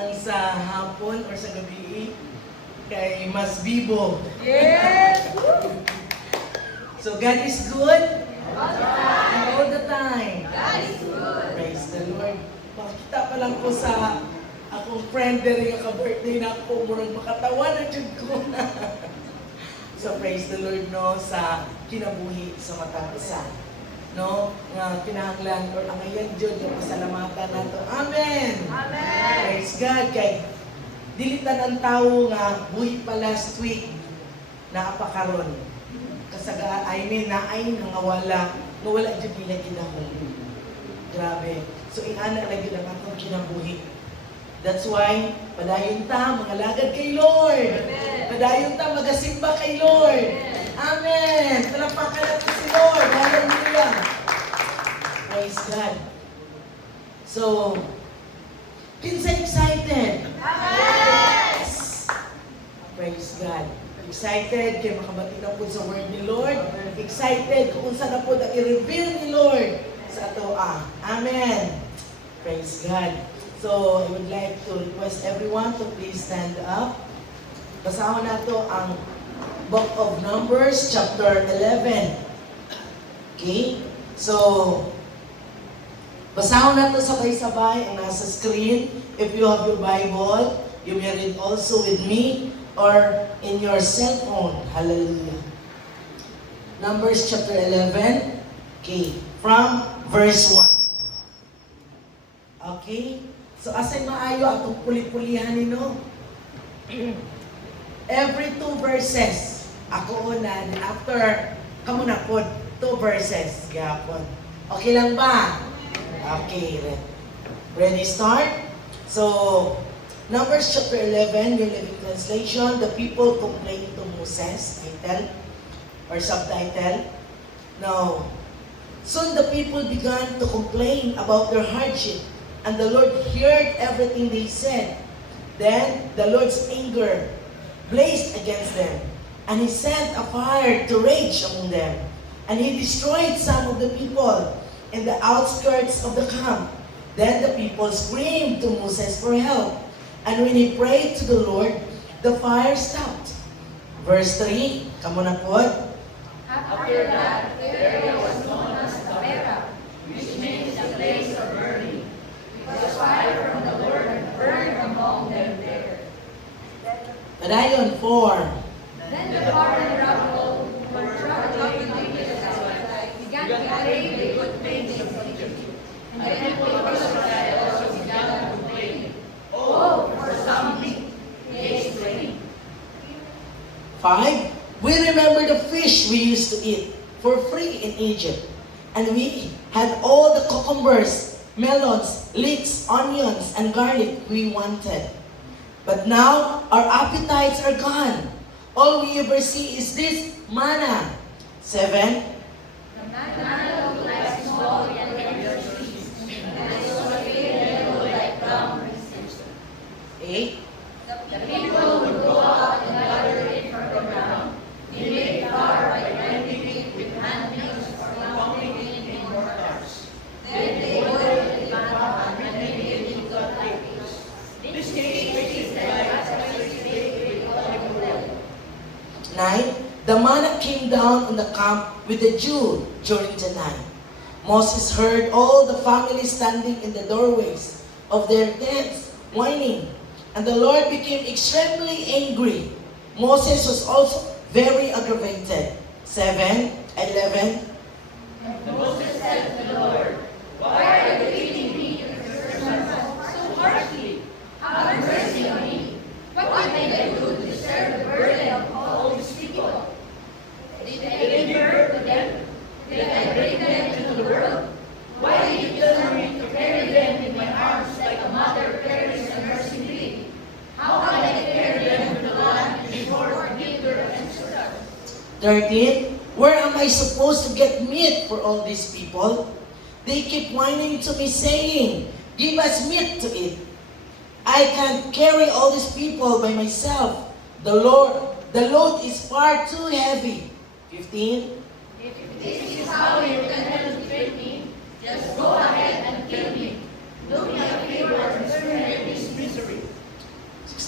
ang sa hapon or sa gabi kay Mas Bibo. Yes! So God is good all the time. God is good. Praise the Lord. Makita pa lang ko sa akong friend dere nga ka-birthday na ako, murag makatawa na jud ko. So praise the Lord no sa kinabuhi sa matang isa. No, nga kinahanglan or ang ayan jud nga pasalamatan nato. Amen. Amen. Praise God kay dilitan ang tawo nga buhi pa last week na apakaron. Kasaga I mean na ay nangawala, wala jud nila kinahanglan. Grabe. So ingana lagi lang atong kinabuhi. That's why padayon ta mga lagad kay Lord. Amen. Padayon ta magasimba kay Lord. Amen. Palakpakan natin si Lord. Hallelujah. Praise God. So, kinsa excited? Yes! Praise God. Excited kay makabati na po sa word ni Lord. Excited kung saan na po na i-reveal ni Lord sa ato. Amen. Praise God. So, I would like to request everyone to please stand up. Basahon nato ang Book of Numbers, chapter 11. Okay? So, basahon nato sabay-sabay ang nasa screen. If you have your Bible, you may read also with me or in your cell phone. Hallelujah. Numbers chapter 11. Okay. From verse 1. Okay? So, asay maayo atong puli-pulihan nino. Every 2 verses, ako una, and after, kamo na po, 2 verses, gapon. Okay lang ba? Okay, ready, start? So, Numbers chapter 11, New Living Translation, the people complained to Moses, title, or subtitle. Now, soon the people began to complain about their hardship, and the Lord heard everything they said. Then the Lord's anger blazed against them, and He sent a fire to rage among them, and He destroyed some of the people in the outskirts of the camp. Then the people screamed to Moses for help, and when he prayed to the Lord, the fire stopped. Verse 3, kamo na po. After that, the area was known as Taberah, which means the place of burning. Because fire from the Lord burned among them there. Padayon 4. Then the foreign rabble who were traveling with the Israelites began to claim the good things of Egypt. And the people of Israel also began to complain. Oh, for something! They explained. 5. We remember the fish we used to eat for free in Egypt. And we had all the cucumbers, melons, leeks, onions, and garlic we wanted. But now, our appetites are gone. All we ever see is this manna. 7. The manna looked like small and tender seeds, and it was pale yellow like brown raisins. 8. The people would go out and gather it from the ground. They made flour by grinding it with hand mills or pounding it in mortars. Then they boiled it in manna and made it into a paste. This cake tasted like a spicy cake with olive oil. 9. The manna came down on the camp with the dew during the night. Moses heard all the families standing in the doorways of their tents, whining. And the Lord became extremely angry. Moses was also very aggravated. 7, 11. And Moses said to the Lord, why are you treating me and your servants so harshly? Have mercy on me. What did I do to deserve the burden of all these people? Did I give birth to them? Did I bring them into the world? Why did you tell me to carry them in my arms like a mother carries a nursing baby? How can I carry them to the land and forgive their ancestors? 13. Where am I supposed to get meat for all these people? They keep whining to me saying, give us meat to eat. I can't carry all these people by myself. The load is far too heavy. 15. If this is how you can help treat me, just go ahead and kill me. Do me a favor and spare this misery.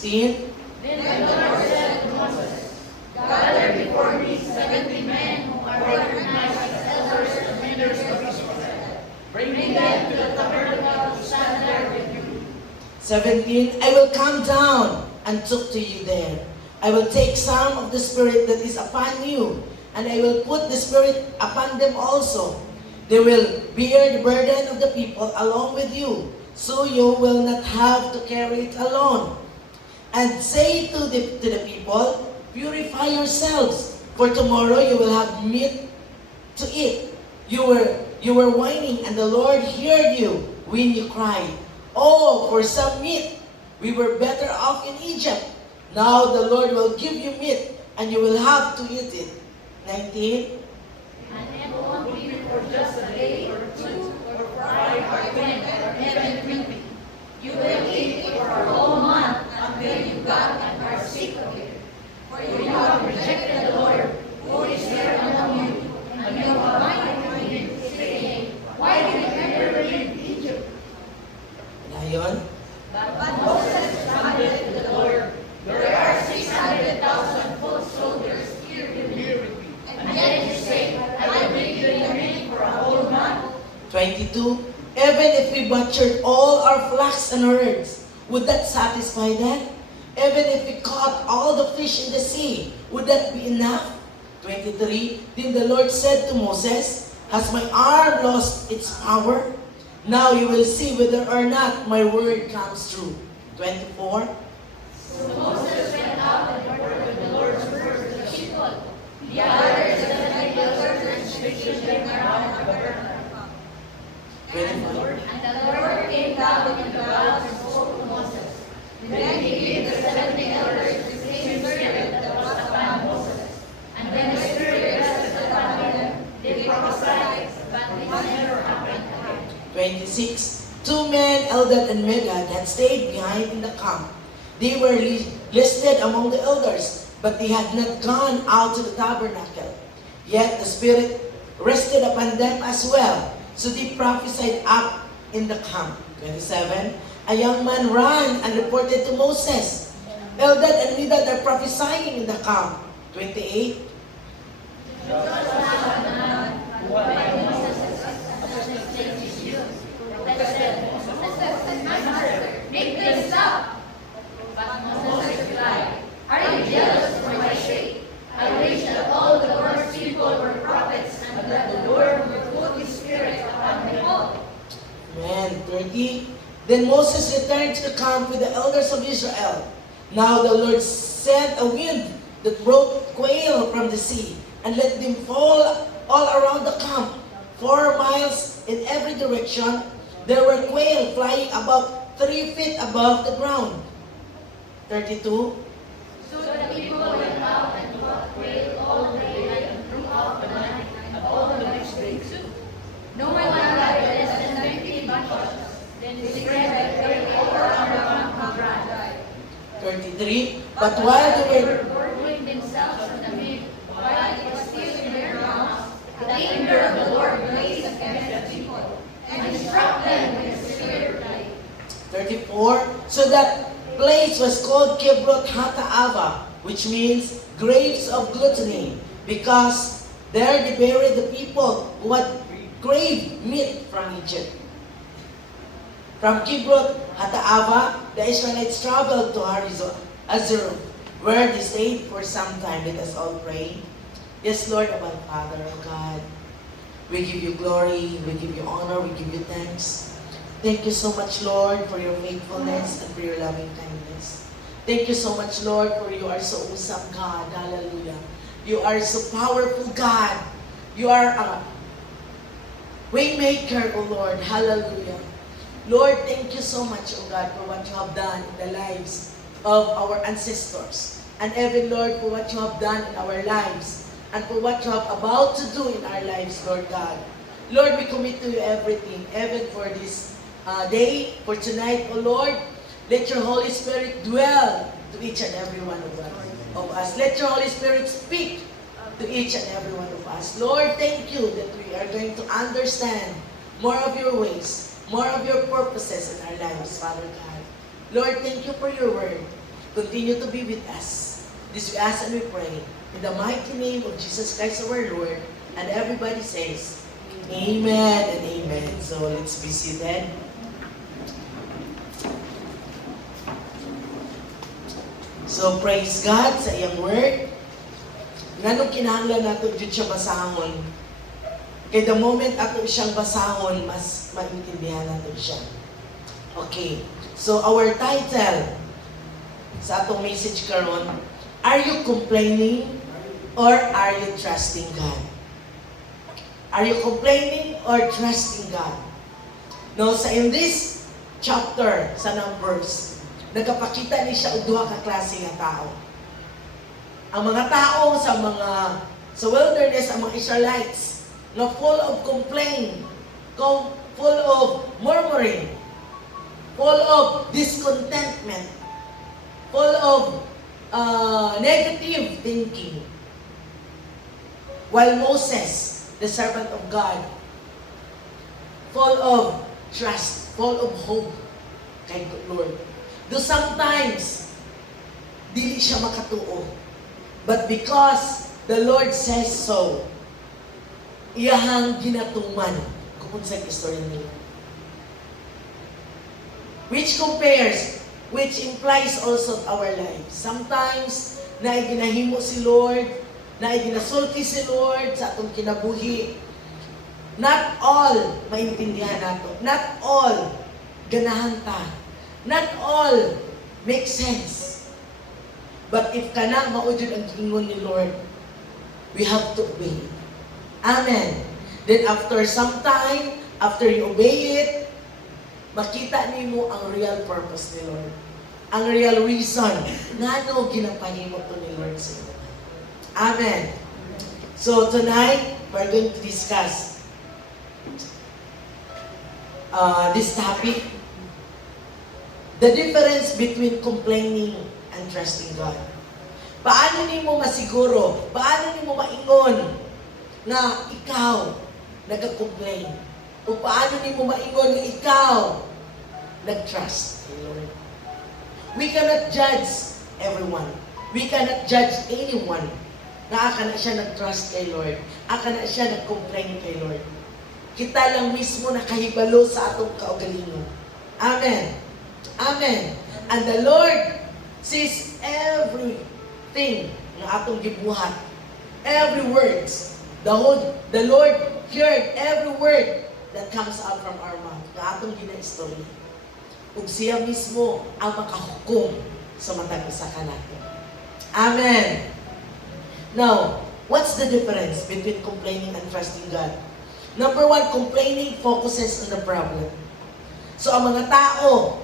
16. Then the Lord said to Moses, gather before me 70 men who are recognized as elders and leaders of Israel. Bring them to the tabernacle to stand there with you. 17. I will come down and talk to you there. I will take some of the Spirit that is upon you, and I will put the Spirit upon them also. They will bear the burden of the people along with you, so you will not have to carry it alone. And say to the people, purify yourselves, for tomorrow you will have meat to eat. You were whining, and the Lord heard you when you cried, oh, for some meat! We were better off in Egypt. Now the Lord will give you meat, and you will have to eat it. 19. And it won't be for just a day or 2 or 5 or 20 or even 20. You will eat it for a whole month until you got and are sick of it. For you have rejected the Lord, who is there among you, and you have lied to him, saying, why did you ever leave Egypt? Ngayon, But Moses responded to the Lord, there are 600,000 foot soldiers here with me. And yet you say, I will make you meat for a whole month. 22. Even if we butchered all our flocks and herds, would that satisfy them? Even if we caught all the fish in the sea, would that be enough? 23. Then the Lord said to Moses, has my arm lost its power? Now you will see whether or not my word comes true. 24. So Moses went out and reported the Lord's word to the people. The others and the elders stationed them around the tabernacle. 25. And the Lord came down in the clouds and spoke to Moses. Then he gave the 70 elders the same spirit that was upon Moses. And when the spirit rested upon them, they prophesied, but it never happened again. 26. 2 men, Eldad and Medad, had stayed behind in the camp. They were listed among the elders, but they had not gone out to the tabernacle. Yet the Spirit rested upon them as well. So they prophesied up in the camp. 27. A young man ran and reported to Moses, Eldad and Medad are prophesying in the camp. 28. Make them stop. But Moses replied, are you jealous for my sake? I wish that all the Lord's people were prophets, and that the Lord would put his spirit upon them all. Amen. 30. Then Moses returned to the camp with the elders of Israel. Now the Lord sent a wind that brought quail from the sea and let them fall all around the camp. 4 miles in every direction, there were quail flying about 3 feet above the ground. 32. So the people went out and caught quail all day and throughout the night and all the next day too. No one got less than 20 bunches. Then they spread the quail over on the camp to dry. 33. But while they were Burning themselves from the meat, while it was still in their mouths, the anger of the Lord blazed against the people, and he struck them with a severe plague. 34. So that place was called Kibroth Hataava, which means graves of gluttony, because there they buried the people who had craved meat from Egypt. From Kibroth Hataava, the Israelites traveled to Hazeroth, where they stayed for some time. Let us all pray. Yes, Lord, our Father, our God, we give you glory, we give you honor, we give you thanks. Thank you so much, Lord, for your faithfulness and for your loving kindness. Thank you so much, Lord, for you are so awesome, God. Hallelujah. You are so powerful, God. You are a waymaker, O Lord. Hallelujah. Lord, thank you so much, O God, for what you have done in the lives of our ancestors. And even, Lord, for what you have done in our lives. And for what you have about to do in our lives, Lord God. Lord, we commit to you everything, even for this day, for tonight, O Lord. Let your Holy Spirit dwell to each and every one of us. Let your Holy Spirit speak to each and every one of us. Lord, thank you that we are going to understand more of your ways, more of your purposes in our lives, Father God. Lord, thank you for your word. continue to be with us. This we ask and we pray. In the mighty name of Jesus Christ our Lord. And everybody says, Amen and Amen. So let's be seated. So praise God sa iyang word. Nganong kinahanglan nato jud siya basahon. Kaya the moment ato siyang basahon, mas maintindihan nato siya. Okay. So our title sa atong message karon, are you complaining or are you trusting God? Are you complaining or trusting God? No, sa in this chapter sa Numbers, nagkapakita ni siya og duha ka klase nga tao. Ang mga tao sa wilderness, ang mga Israelites, na full of complaint, full of murmuring, full of discontentment, full of negative thinking. While Moses, the servant of God, full of trust, full of hope kay Lord. Though sometimes, dili siya makatuo. But because the Lord says so, iyahang ginatuman kung unsay istorya nila. Which implies also our lives. Sometimes, na ginahimo si Lord, na ginasulti si Lord sa atong kinabuhi. Not all maintindihan nato. Not all ganahan ta. Not all make sense. But if kana maujud ang giingon ni Lord, we have to obey. Amen. Then after some time, after you obey it, makita nimo ang real purpose ni Lord. Ang real reason ngano ginapahimo to ni Lord sa iyo. Amen. So tonight, we're going to discuss this topic, the difference between complaining and trusting God. Paano nimo masiguro, paano nimo maingon na ikaw nagka-complain? O paano nimo maingon na ikaw nag-trust kay Lord? We cannot judge everyone. We cannot judge anyone na aka na siya nag-trust kay Lord, aka na siya nag-complain kay Lord. Kita lang mismo nakahibalo sa atong kaugalingon. Amen. Amen. And the Lord sees everything na atong gibuhat. Every words. The Lord heard every word that comes out from our mouth. Na atong gina-istorya. Ug siya mismo ang makahukom sa matag usa ka nato. Amen. Now, what's the difference between complaining and trusting God? Number one, complaining focuses on the problem. So, ang mga tao,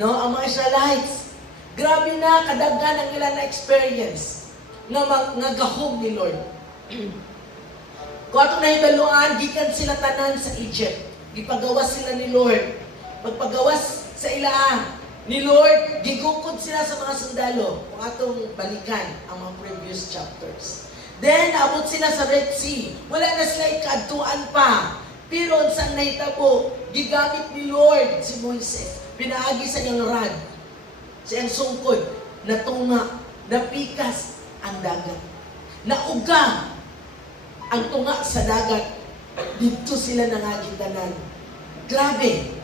ang mga Israelites, grabe na, kadaghan ang ilan na experience nga gahom ni Lord. Kung atong nahibaluan, gikan sila tanan sa Egypt. Gipagawas sila ni Lord. Pagpagawas sa ilaan ni Lord, gigukod sila sa mga sundalo. Kung atong balikan ang mga previous chapters. Then, abot sila sa Red Sea. Wala na sila ikadtuan pa. Pero, saan nahitabo? Gigamit ni Lord si Moises. Pinaagi sa niyang rod. Sa iyang sungkod. Natunga. Napikas ang dagat. Nauga ang tunga sa dagat. Dito sila nangagitanan. Grabe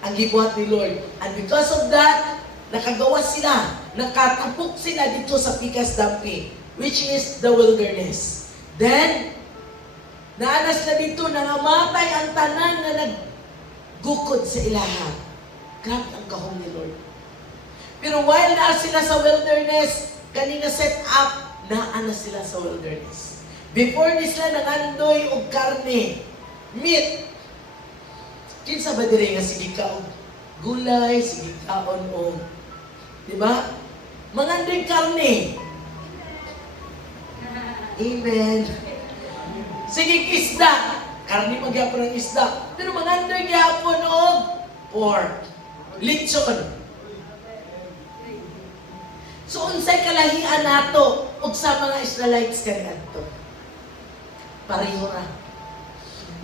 ang gibuhat ni Lord. And because of that, nakagawa sila. Nakatapok sila dito sa pikas dampi, which is the wilderness. Then, naanas na dito, nangamatay ang tanan na naggukod sa ilaha. Grabe ang gahom ni Lord. Pero while na sila sa wilderness, kanina set up, naanas sila sa wilderness. Before ni sila nangandoy og karne, meat. Kinsa ba dire nga sige kaon gulay, sige kaon og, di ba? Mangandoy karne. Amen. Sige isda, karne magyapon ng isda. Pero mangandoy gyapon og pork, lechon. So unsay kalahian nato og sa mga Israelites kaniadto? Pareho ra.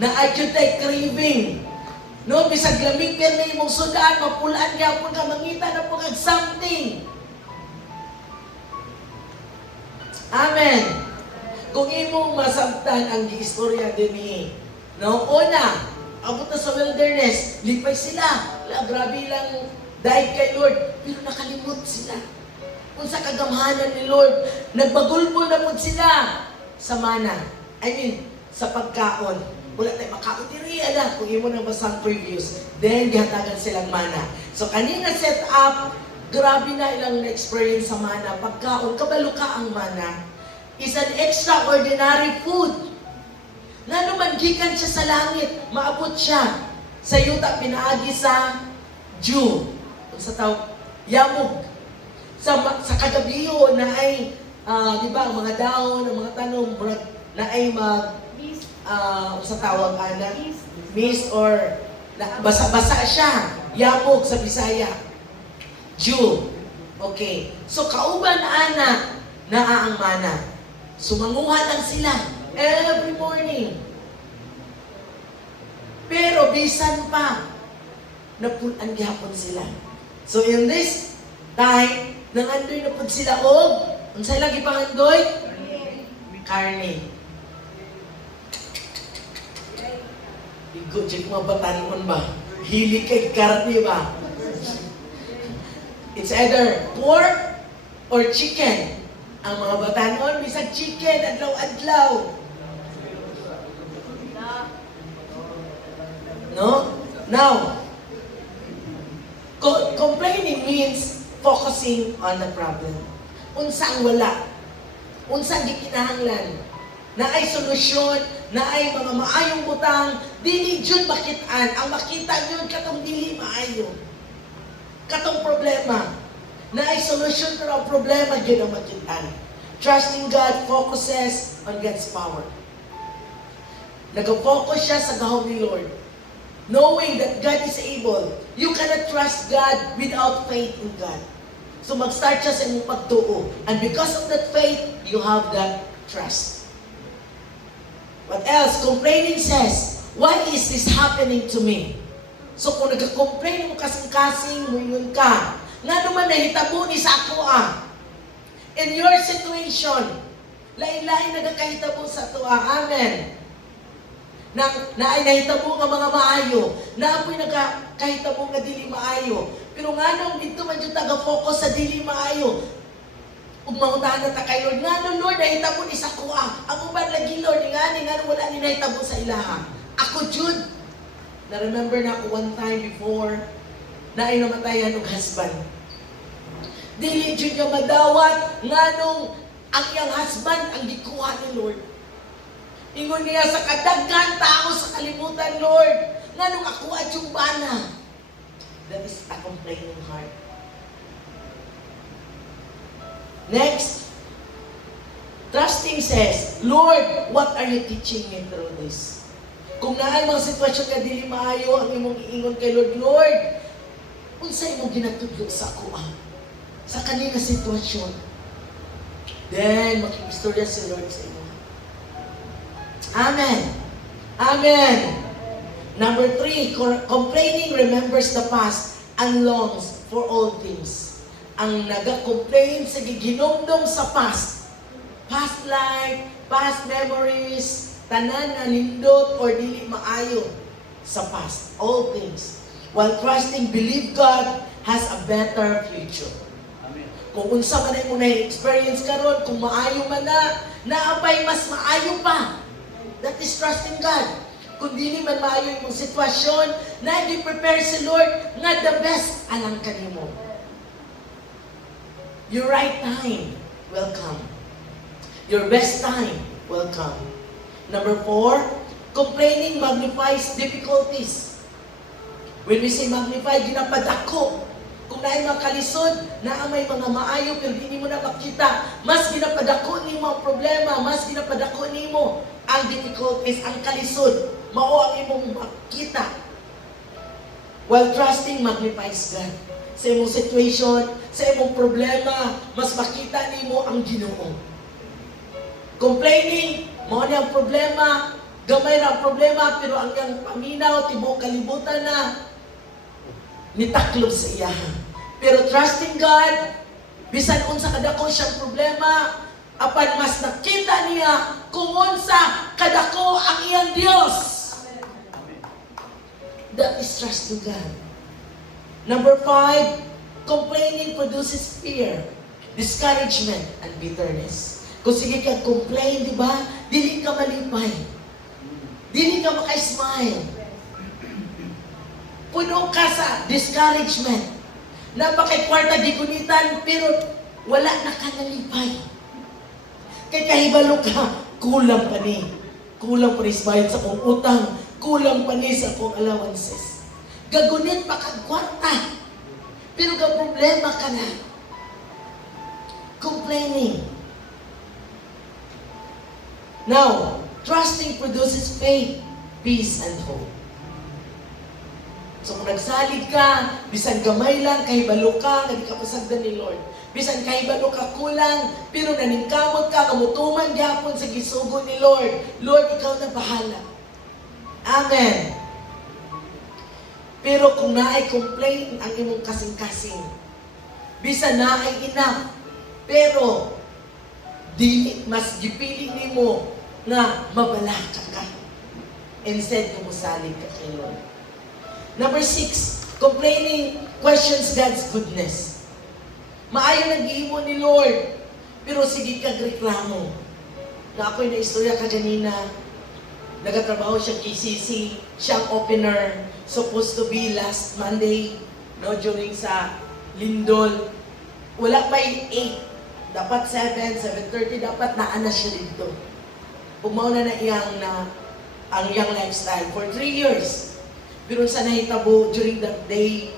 Na adyo tay craving No, bisag lamig yan na imong sudan, mapulaan gyapon ka, mangita na po kag something. Amen. Kung imong masabtan ang giistorya dinhi, no, una, abot na sa wilderness, lipay sila. Grabe lang, dahil kay Lord, pero nakalimot sila. Kung sa kagamhanan ni Lord, nagbagulbol na po sila sa mana. I mean, sa pagkaon. Wala tayo makaon diri, ala, kung imo na basang previews, then gihatagan silang mana. So kanina set up, grabe na ilang na-experience sa mana. Pagkaon, kabalo ka ang mana, is an extraordinary food. Nga naman, gikan siya sa langit, maabot siya. Sa yuta, pinaagi sa dew. Sa tawag, yamog. Sa kagabiyo na ay, di ba, ang mga dahon, ang mga tanong, na ay sa tawag na, mist or basa-basa siya. Yamog sa Bisaya. Dew. Okay. So, kauban ana na ang mana. Sumanguha lang sila every morning. Pero bisan pa, napunan gihapon sila. So in this time, nangandoy na po sila ang sa lagi pangandoy? Karne. Igo, check mo ba tanon ba? Hili kay karne ba? It's either pork or chicken. Ang mga batanon, bisag chicken, adlaw-adlaw. No? Now, complaining means focusing on the problem. Unsang wala. Unsang di kinahanglan. Na ay solusyon, na ay mga maayong butang, dili jud makitaan. Ang makita yun, katong dili maayo. Katong problema. Na ay solusyon pero ang problema yun ang makitaan. Trusting God focuses on God's power. Nag-focus siya sa gahom ni Lord. Knowing that God is able, you cannot trust God without faith in God. So mag-start siya sa inyong pagtuo. And because of that faith, you have that trust. What else? Complaining says, why is this happening to me? So kung nag-complain mo kasing-kasing, muyon ka, nga naman nahitabo ni sa ako in your situation, lain-lain nagkakahitabo sa ito Amen. Na ay nahitabo nga mga maayo, na apoy nagkahitabo nga dili maayo. Pero nga nung dito man yung taga-focus sa dili maayo, umangutahan na ta kay Lord, nga nung Lord, nahitabo ni sa kuha. Ako ba lagi Lord, nga wala ni nahitabo sa ilaha. Ako Jude, na-remember na ako one time before, na ay namatayan ng husband. Dili Jude nga madawat, nga nung ang iyang husband ang gikuha ni Lord. Ingon niya sa kadaghan tao sa kalimutan, Lord, nga nung ako at yung bana. That is a complaining heart. Next, trusting says, Lord, what are you teaching me through this? Kung naay mga sitwasyon nga dili maayo ang imong iingon kay Lord, Lord, unsay imong ginatudlo sa ako sa kanina sitwasyon. Then, makikistorya si Lord sa imo. Amen. Amen. Number 3, complaining remembers the past and longs for old things. Ang naga-complain sa giginomdom sa past. Past life, past memories, tanan na nindot or dili maayo sa past. All things. While trusting, believe God has a better future. Amen. Kung unsa man ay mo na-experience karon, kung maayo man na, naapay mas maayo pa. That is trusting God. Kung dili man maayo yung sitwasyon, na i-prepare si Lord nga the best alang kanimo. Your right time will come. Your best time will come. Number 4, complaining magnifies difficulties. When we say magnify, ginapadako. Kung naay mga kalisod, na may mga maayo, pero hindi mo na makita, mas ginapadako ni mo ang problema, mas ginapadako ni mo ang difficulties, ang kalisod, mao ang imong makita. While trusting magnifies God. Sa imong situation, sa imong problema, mas makita nimo ang Ginoo. Complaining, mao ni ang problema, Gamay na ang problema, pero ang iyang paminaw, tibok kalibutan na, nitaklob sa iya. Pero trusting God, bisan unsa kadako siyang problema, apan mas nakita niya kung unsa kadako ang iyang Dios. That is trusting God. Number 5, complaining produces fear, discouragement, and bitterness. Kung sige ka complain, di ba? Dili ka malipay. Dili ka maka-smile. Puno ka sa discouragement. Napakay-kwarta gigunitan, pero wala na ka nalipay. Kaya kahibalo ka, kulang pa ni. Kulang pa ni sa bayad sa kong utang. Kulang pa ni sa kong allowances. Gagunit pa kang kwarta. Pero ka problema ka na. Complaining. Now, trusting produces faith, peace, and hope. So kung nagsalig ka, bisan gamay lang, kahibalo ka, hindi ka pasagdan ni Lord. Bisan kahibalo ka kulang, pero naningkamot ka, kamutuman gapon sa gisugo ni Lord. Lord, ikaw na bahala. Amen. Pero kung naay complain ang imong kasing-kasing, bisan naay enough, pero di mas gipili nimo nga mabalaka ka. Instead, kumusalig ka kay Lord. Number 6, complaining questions God's goodness. Maayo nag-iimo ni Lord, pero sige kag reklamo. Na ako'y naistorya ka ganina, nagatrabaho siya KCC, siyang opener, supposed to be last Monday, no, during sa Lindol. Wala pa 8, dapat 7, 7:30, dapat naana siya dito. Pumauna na ang iyang lifestyle for 3 years. Pero sa nahitabo during that day,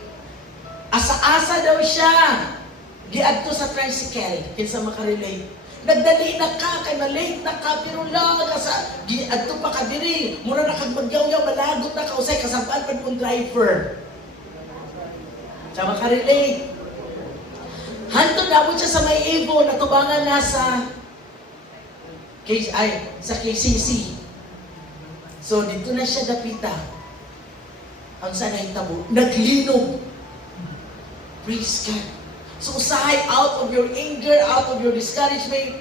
asa-asa daw siya. Giadto sa tricycle, kinsa makarelate. Nagdali na ka, kay malate na ka, pero lang, giadto pa ka diri. Mura na kag magyaw-yaw, malagot na ka, usay kasabaan pa ng driver. Sa makarelate. Hantod na siya sa may Ibo, natubangan na sa KCC. So, dito na siya dapita. Ang sanay tabo, naglinog. Praise God. So, usahay out of your anger, out of your discouragement,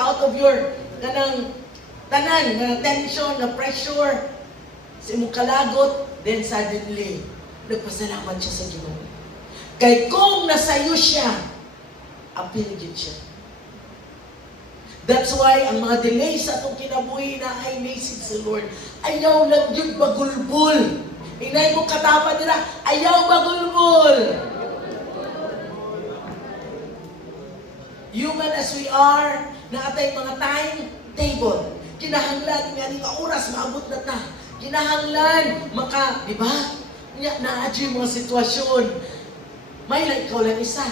out of your tanan, na tension, na pressure, sa imong kalagot, then suddenly, nagpasalamat siya sa Ginoo. Kay kung nasayo siya, apil gid siya. That's why ang mga delay sa itong kinabuhi na ay message sa Lord. Ayaw lang yun bagulbul. Inay mo katapan nila, ayaw bagulbul. Human as we are, naatay mga timetable. Kinahanglan, nga ni oras, maabot na ta. Kinahanglan, di ba? Na-adyo yung mga sitwasyon. May lang ikaw lang isa.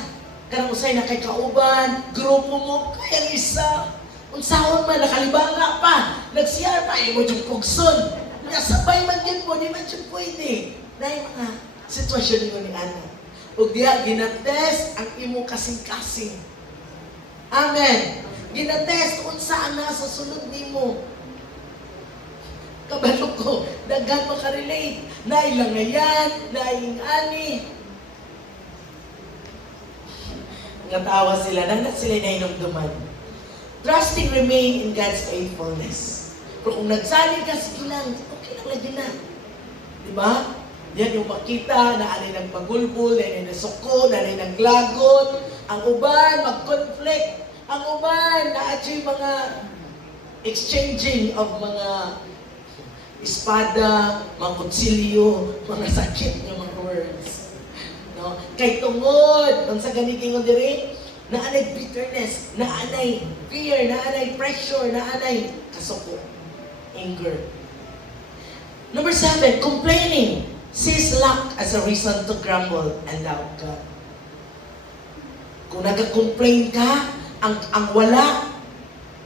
Karang usay na kay kauban, grupo mo, kaya isa. Unsahon man, nakalibanga pa, nag-CR pa, mo yung pugson. Nasabay man din mo, di man yung pwede. Dahil mga sitwasyon nyo ni Ana. O diya, ginatest ang imo kasing-kasing. Amen. Ginatest unsa ang nasa sulod nimo. Kabalo ko, daghan makarelate. Nailangayan, naingani. Natawa sila, nanat sila na inumduman. Trusting remain in God's faithfulness. Pero kung nagsalig ka, sige lang, okay lang lagi na. Diba? Yan yung makita na alay ng pagulbul, na alay ng suko, na alay ng glagot. Ang uban, mag-conflict. Ang uban, na-achieve mga exchanging of mga espada, mga kutsilyo, mga sakit ng mga words. No? Kay tungod, nung sa ganiking o diri, naanay bitterness, naanay fear, naanay pressure, naanay kasuko, anger. Number 7, complaining sees lack as a reason to grumble and doubt God. Kung nag-complain ka, ang wala,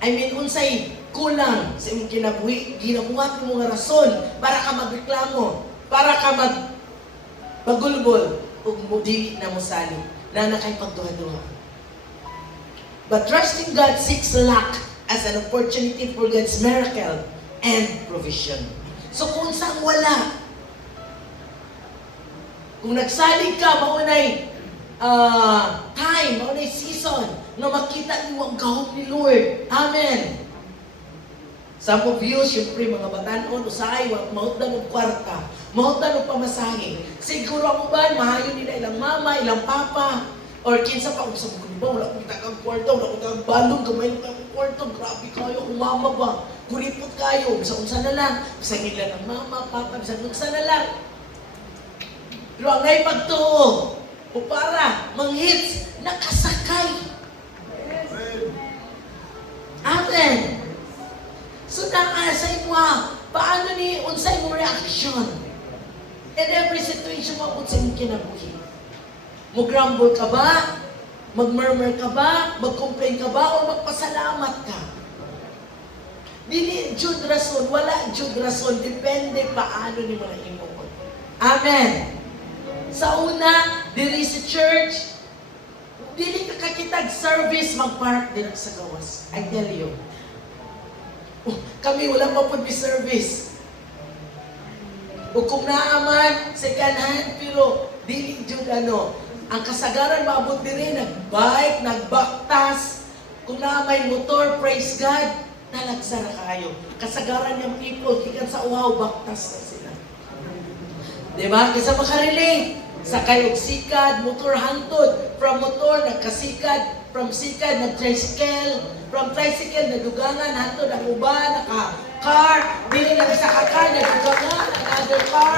unsay kulang sa imong kinabuhi, ginabuhat mo nga rason para ka magreklamo, para ka magulbol, ug dili na mo salig, na nakay pagduha-duha. But trusting God seeks lack as an opportunity for God's miracle and provision. So kung saan wala, kung nagsalig ka, maunay time, maunay season, na makita niyo ang gahom ni Lord. Amen. Some of you, syempre mga batanon, usahay, mahutan ng kwarta, mahutan ng pamasahe. Siguro ang uban, mahayo nila ilang mama, ilang papa, or kinsa pa, sa mga ba, wala kong takang kwarta, wala kong takang balong, gamay ng takang kwarta, grabe kayo, kung mama ba, kuripot kayo, bisa unsa na lang, bisa nila ng mama, papa, bisa unsa na lang. Pero ang ngay pagtuo, o para, manghits, nakasakay. Amen. So sa imo, paano ni unsay mo reaction? In every situation mo sa imong kinabuhi. Mo-grumble ka ba? Mag-murmur ka ba? Mag-complain ka ba? O magpasalamat ka? Dili jud rason, wala jud rason, depende paano ni mo na imo. Amen. Sa una, diri sa church, dili ka kakitag service magpark din sa gawas. I tell you. Kami wala pa po service. O kung naaman, second hand, pero dili jud ang kasagaran maabot diri, nagbike, nagbaktas, kung naamay motor, praise God, talagsara kayo. Kasagaran yung people, kikan sa uhaw, baktas na sila. Diba? Kasi makarelate. Sakay og sikad, motor hantod, from motor, nagkasikad, from sikad, nag-tricycle, from tricycle, nadugangan, hantod, ang uban, naka-car, dili na sa car, nadugangan, another car,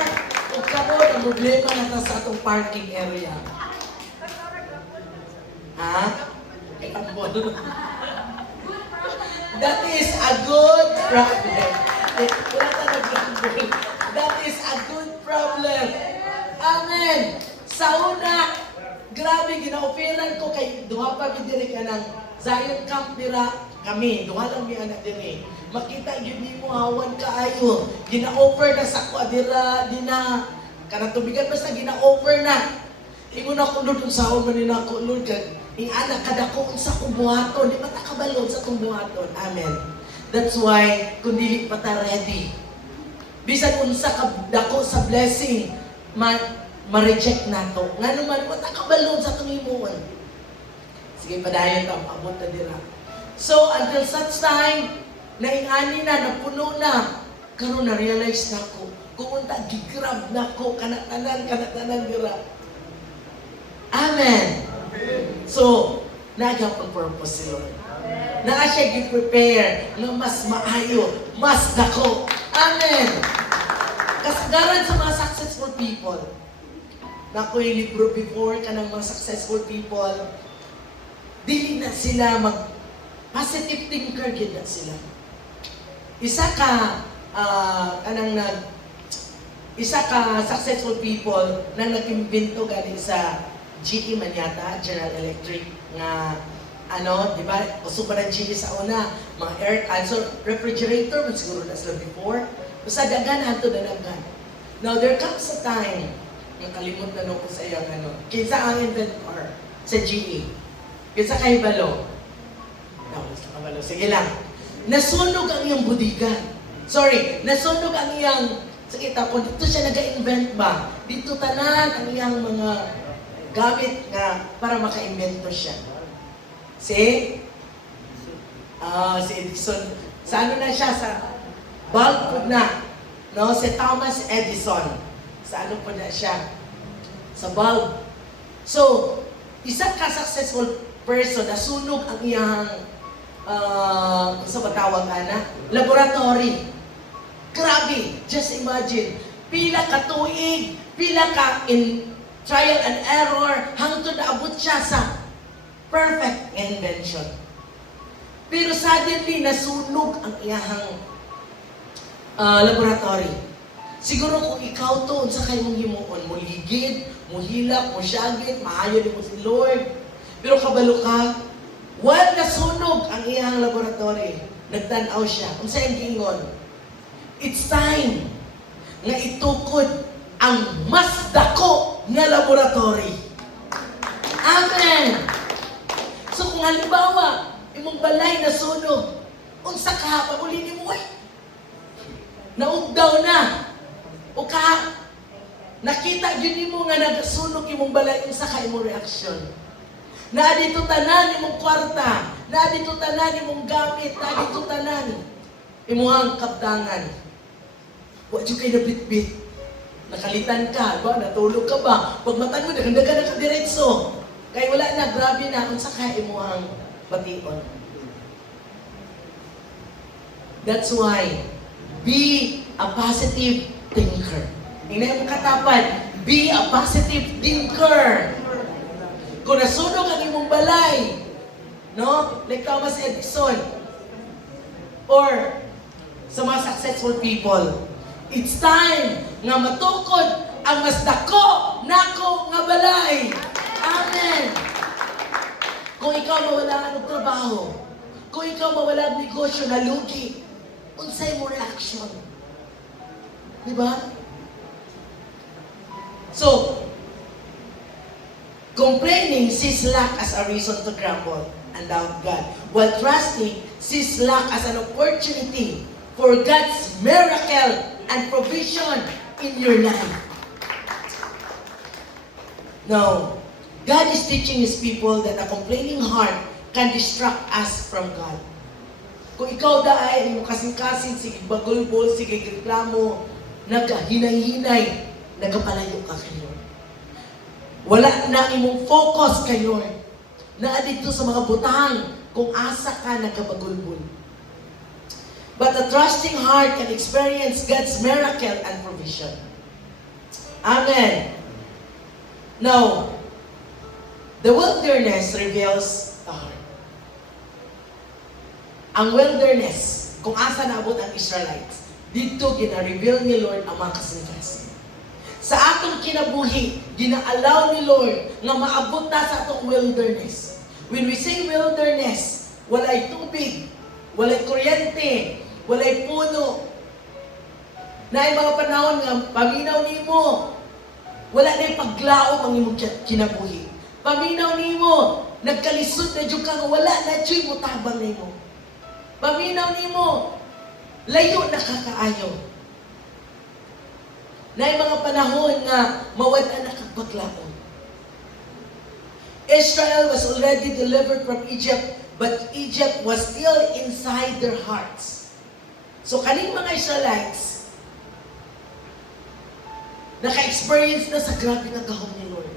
ug karon ang problema na sa atong parking area. Ha? That is a good problem. Wala ta nag-grumble. That is a good problem. Amen. Sa una, grabe, ginaoferan ko kay duha pa diri ka ng Zion Camp dira kami. Duha lang mi anak diri. Makita gyud nimo hawan kaayo. Gina-offer na sa ko dira dina kanang tubigan basta gina-offer na. Ingon ako Lord unsaon man ni nako Lord kag ing anak kadako unsa kong buhaton, di mata kabalon sa kong buhaton. Amen. That's why kung dili pa ta ready. Bisan unsa ka dako sa blessing, ma-reject nato. Nga naman, mata kabalon sa itong imuon. Sige, padayon ka, paabot na dira. So, until such time, naingani na, napuno na, karon na-realize na ko, kung unta, gigrab na ko, kanatanan dira. Amen. So, nagapang purpose si Lord. Na siya gi-prepare na mas maayo, mas dako. Amen. Kasagaran sa mga successful people. Na ako'y libro before ka ng mga successful people, dili na sila positive thinker, gid na sila. Isa ka successful people na nag-imbento galing sa GE man yata, General Electric, nga di ba? Uso pa ng GE sa una, mga refrigerator, man siguro na sila before. Basta dagan, hanto na dagan. Now, there comes a time, nakalimot na ko sa iyang kinsa ang inventor sa GE. Kinsa kay Balo. Sige lang. Nasunog ang iyang budigan. Nasunog ang iyang, sige kung dito siya nag-invent ba, dito tanan ang iyang mga gamit nga para maka-invento siya. Si Edison. Sa na siya? Sa bulb po na. No? Si Thomas Edison. Sa po na siya? Sa bulb. So, isa ka successful person, nasunog ang iyang sa batawag laboratory. Grabe! Just imagine. Pila ka tuig, pila ka in trial and error, hangtod naabot siya sa perfect invention. Pero suddenly, nasunog ang iyahang laboratory. Siguro kung ikaw to, unsa kayo mong himuon, mo ligid, mo hilak, mo syagit, maayo ni mo si Lord. Pero kabalo ka, while nasunog ang iyahang laboratory, nagtanaw siya. Unsa yung giingon? It's time nga itukod ang mas dako nga laboratory. Amen! So kung halimbawa, imong balay na sunog, unsa ka, paguli ni mo, naugdaw na. O ka, nakita yun mo nga nagasunog imong balay sa kay mo reaksyon. Na dito tanan imong kwarta, na dito tanan imong gamit, na dito tanan imuhang kapdangan. Wa jud kay nabitbit. Nakalitan ka, ba natulog ka ba? Pag mata mo dagan-dagan ka diretso. Kay wala na, grabe na unsa kay imuhang bation. That's why be a positive thinker. Ingnan mo katapat, be a positive thinker. Kung nasunog ang imong balay, no? Like Thomas Edison, or sa mga successful people, it's time nga matukod ang mas dako nako nga balay. Amen. Kung ikaw mawala ng trabaho, kung ikaw mawala ng negosyo na lugi, unsay mo reaction? Diba? So, complaining sees lack as a reason to grumble and doubt God, while trusting sees lack as an opportunity for God's miracle and provision in your life. Now, God is teaching His people that a complaining heart can distract us from God. Kung ikaw dahil mo kasing-kasing, sige bagulbol, sige reklamo, nagkahinay-hinay, nagapalayo ka kay Lord. Wala na imong focus kay Lord. Na dito sa mga butang, kung asa ka nagkabagulbol. But a trusting heart can experience God's miracle and provision. Amen. Now, the wilderness reveals the heart. Ang wilderness, kung asa naabot ang Israelites, dito gina-reveal ni Lord ang mga kasing-kasing. Sa atong kinabuhi, gina-allow ni Lord nga maabot na sa atong wilderness. When we say wilderness, walay tubig, walay kuryente, walay puno. Na mga panahon nga paminaw nimo, wala na yung paglaom ang imong kinabuhi. Paminaw nimo, nagkalisod na dyan ka nga wala na dyan mo tabang nimo. Paminaw nimo, layo na kakaayo. Na yung mga panahon nga mawala na kapaglaom. Israel was already delivered from Egypt, but Egypt was still inside their hearts. So kaning mga Israelites, naka-experience na sa grabe na gahom ni Lord.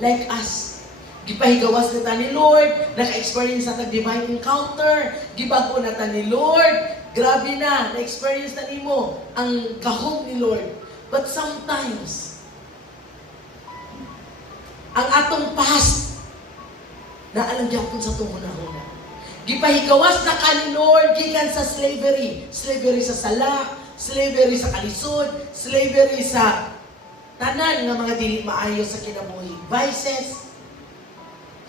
Like us. Gipahigawas na ta ni Lord, naka-experience na ta divine encounter, gibago na ta ni Lord, grabe na, na-experience na nimo ang gahom ni Lord. But sometimes, ang atong past, naalang gyapon sa itong huna-huna. Gipahigawas na ka ni Lord, gikan sa slavery. Slavery sa sala, slavery sa kalisod, slavery sa tanan nga mga dili maayo sa kinabuhi. Vices.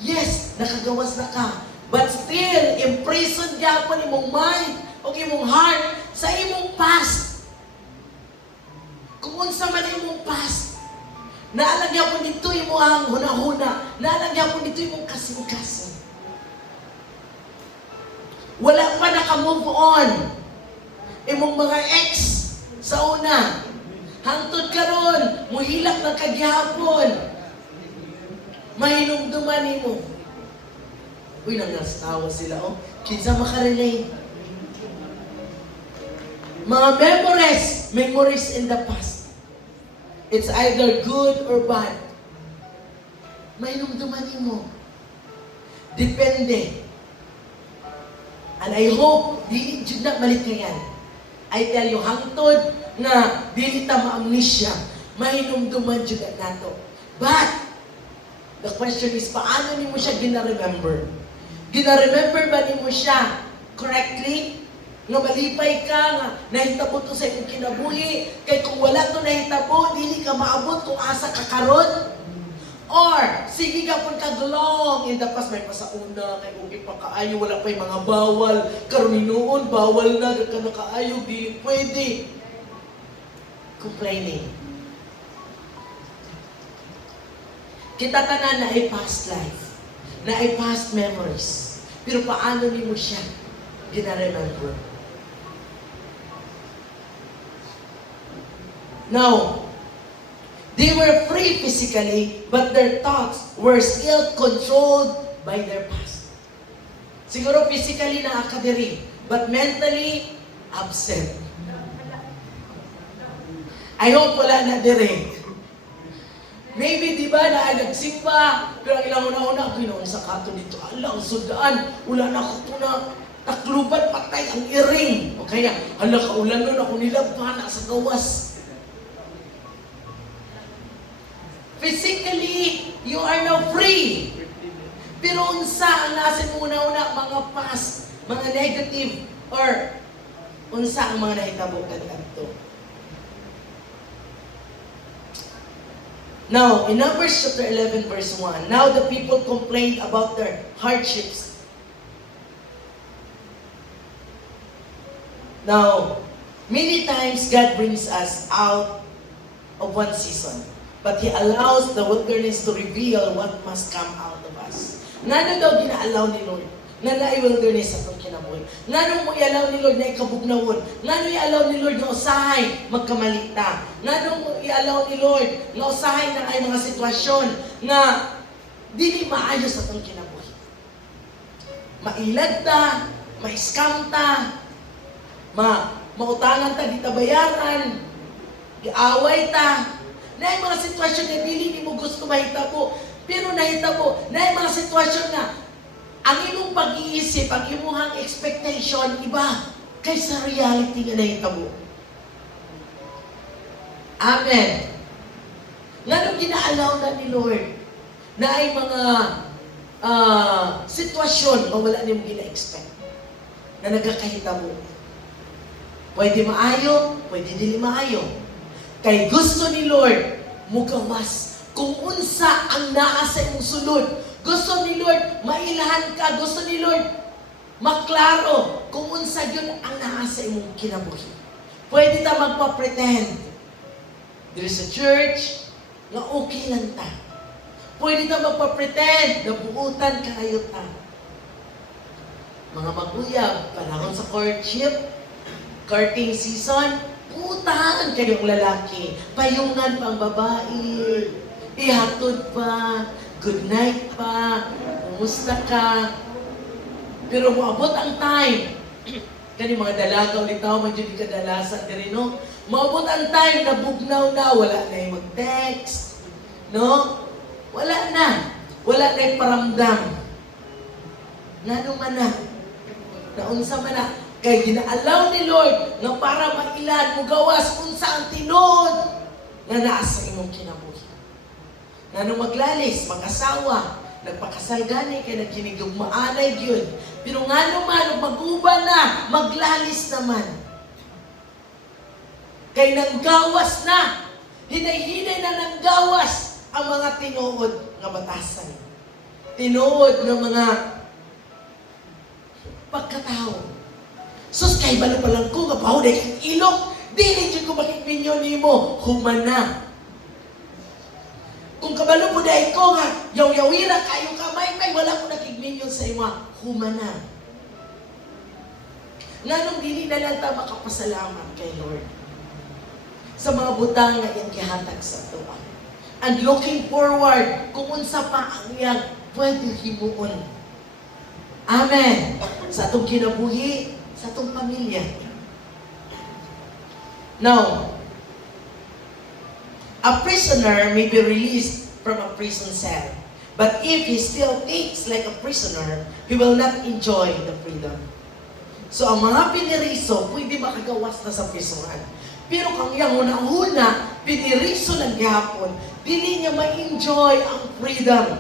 Yes, nakagawas na ka. But still, imprisoned gyapon imong mind o imong heart sa imong past. Kung unsa man imong past, naalagyan po dito imo ang huna-huna. Naalagyan po dito imong kasing-kasing. Wala pa naka-move on. Imong mga ex sa una. Hangtod karon, muhilak na kagyapon. Mahinumduman nimo. Uy, nangastawa sila, oh. Kinsa makarelate. Mga memories in the past. It's either good or bad. Mahinumduman nimo. Depende. And I hope, di jud na malikayan. I tell you, hangtod na dili ta ma-amnesia, mahinumduman jud nato. But the question is, paano nimo siya gina-remember? Gina-remember ba nimo siya correctly? Nga malipay ka, nga nahitabo to sa imong kinabuhi, kay kung wala to nahitabo, dili ka maabot kung asa ka karon. Or, sige ka pong kaglong, in the past may pasauna, kay kung ipakaayo, wala pa yung mga bawal, karuninuon, bawal na, ka nakaayo, di pwede. Complaining. Kita tanan na ay past life, na ay past memories. Pero paano ni mo siya gina-remember? Now, they were free physically, but their thoughts were still controlled by their past. Siguro physically nakakadiri, but mentally absent. I hope wala na diri. Maybe, di ba, na nagsimba, pero ang ilang una-una, ginoon sa kato dito, ang sudaan, wala na ako po na takluban, patay ang iring. O kaya, kaulan nun ako nilabana sa gawas. Physically, you are now free. Pero unsa ang nasa mo una-una, mga past, mga negative, or unsa ang mga nahitabo kanito. Now, in Numbers chapter 11 verse 1, now the people complained about their hardships. Now, many times God brings us out of one season, but He allows the wilderness to reveal what must come out of us. Ngano daw gina-allow ni Lord na na-wilderness atong kinabuhi? Ngano mo i-allow ni Lord na ikabugnawon? Ngano i-allow ni Lord na usahay magkamalita? Ngano mo i-allow ni Lord na usahay na ay mga sitwasyon na dili maayos atong kinabuhi? Mailad ta, ma-scam ta, mautangan ta, di ta bayaran, iaway ta, na yung mga sitwasyon na dili ni mo gusto mahitabo, pero nahitabo, na yung mga sitwasyon na ang imong pag-iisip, ang imong expectation, iba kaysa reality nga nahitabo. Amen. Nga nung gina-allow na ni Lord na ay mga sitwasyon na wala niyong gina-expect, na nagkakahitabo. Pwede maayo, pwede dili maayo. Kay gusto ni Lord, mugawas kung unsa ang naa sa imong sulod. Gusto ni Lord, mailahan ka. Gusto ni Lord, maklaro kung unsa yun ang naa sa imong kinabuhi. Pwede ta magpa-pretend. There is a church na okay lang ta. Pwede ta magpa-pretend na buutan kayo ta. Mga maguyab, panahon sa courtship, courting season, buutan kayong lalaki. Payungan pang babae. Ihatod pa. Good night pa. Kumusta ka? Pero maabot ang time. Kani mga dalaga ulit tao, medyo di kadalasan din, no? Maabot ang time na bugnaw na. Wala na yung mag-text. No? Wala na. Wala na yung paramdam. Nanong man na. Naunsa man na. Kaya gina-allow ni Lord na para mailan mo gawas kung saan tinod na naasa imong kinabuhi. Nanong maglalis, mag-asawa, nagpakasal gani, kaya nagkinigugmaanay yun. Pero nga naman, mag-uba na, maglalis naman. Kaya nanggawas na, hinay-hinay na nanggawas ang mga tinuod ng batasan. Tinuod ng mga pagkatao. Sus, kay balo pa lang ko, kapaw na yung ilok, dili dyan ko makikminyo ni mo, humana. Kung kabalo po dahil ko nga, yaw-yawira kayo kamay, may wala ko nakikminyo sa iwa, humana. Nga nung dili na lang ta makapasalamat kay Lord sa mga butang na iyang gihatag sa tuwa. And looking forward, kung unsa pa ang iyang pwede himuon. Amen. Sa atong kinabuhi, sa atong pamilya. Now, a prisoner may be released from a prison cell. But if he still thinks like a prisoner, he will not enjoy the freedom. So, ang mga piniriso, pwede makagawas na sa prisuhan. Pero kung yung una-una, piniriso lang gihapon, dili niya ma-enjoy ang freedom.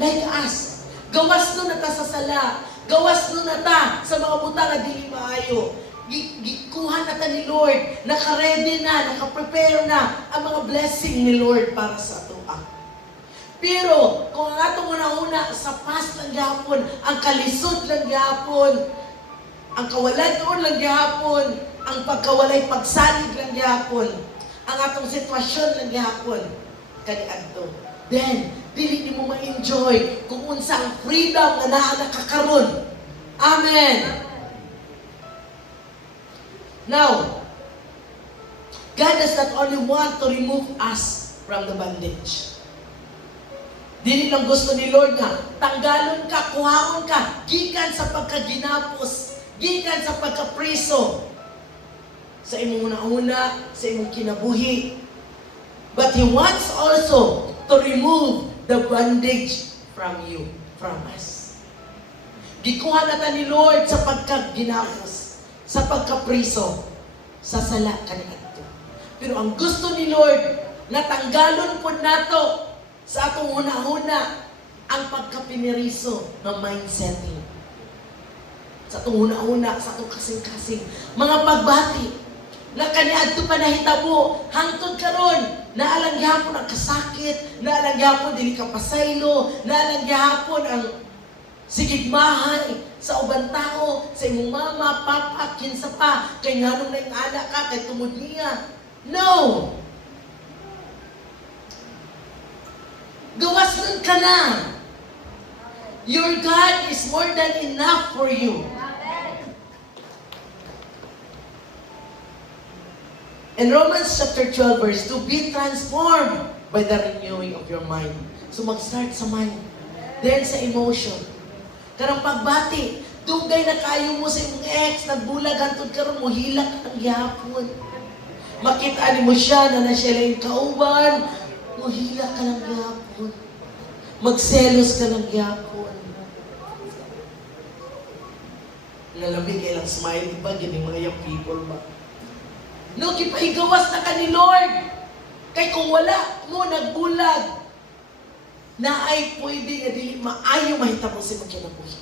Like us. Gawas nun na ta sa sala. Gawas nun na ta sa mga butang na dili maayo. Gikuha na ta ni Lord. Naka-ready na, naka-prepare na ang mga blessing ni Lord para sa atua. Pero, kung ang atong una-una, sa past lang gihapon, ang kalisod lang gihapon, ang kawalan doon lang gihapon, ang pagkawalay pagsalig lang gihapon, ang atong sitwasyon lang gihapon, kaniadto. Then, dili ni mo ma-enjoy kung unsa ang freedom na nakakaroon. Amen! Now, God does not only want to remove us from the bondage. Dili lang gusto ni Lord nga, tanggalon ka, kuhaon ka, gikan sa pagkaginapos, gikan sa pagkapriso, sa imong una-una, sa imong kinabuhi. But He wants also to remove the bondage from you, from us. Gikuha na ta ni Lord sa pagkaginapos, sa pagkapriso, sa sala kaniadto. Pero ang gusto ni Lord, natanggalon po nato sa atong una-una ang pagkapiniriso ng mindsetting. Sa atong una-una, sa atong kasing-kasing, mga pagbati, na kaniadto pa nahitabo, hangtod karon, naalang gihapon ang kasakit, naalang gihapon dili ka pasaylo, naalang gihapon ang sigigmahay sa ubang tao, sa imong mama, papa, kinsa pa, kay nganong na yung anak ka, kay tumod niya. No! Gawas nun ka na. Your God is more than enough for you. In Romans chapter 12 verse 2, be transformed by the renewing of your mind. So mag-start sa mind. Then sa emotion. Karang pagbati, dugay na kayo mo sa imong ex, nagbulag, hantod karon mo, hilak ang gihapon. Makita mo siya na siya lang kauban, mo hilak ka ng gihapon. Magselos ka ng gihapon. Nalamig kay lang smile ba, gini mga young people ba? No, kipahigawas na ka ni Lord. Kay kung wala mo nagbulag, na ay pwede nga dili maayo mahitabo si magkinabuhi.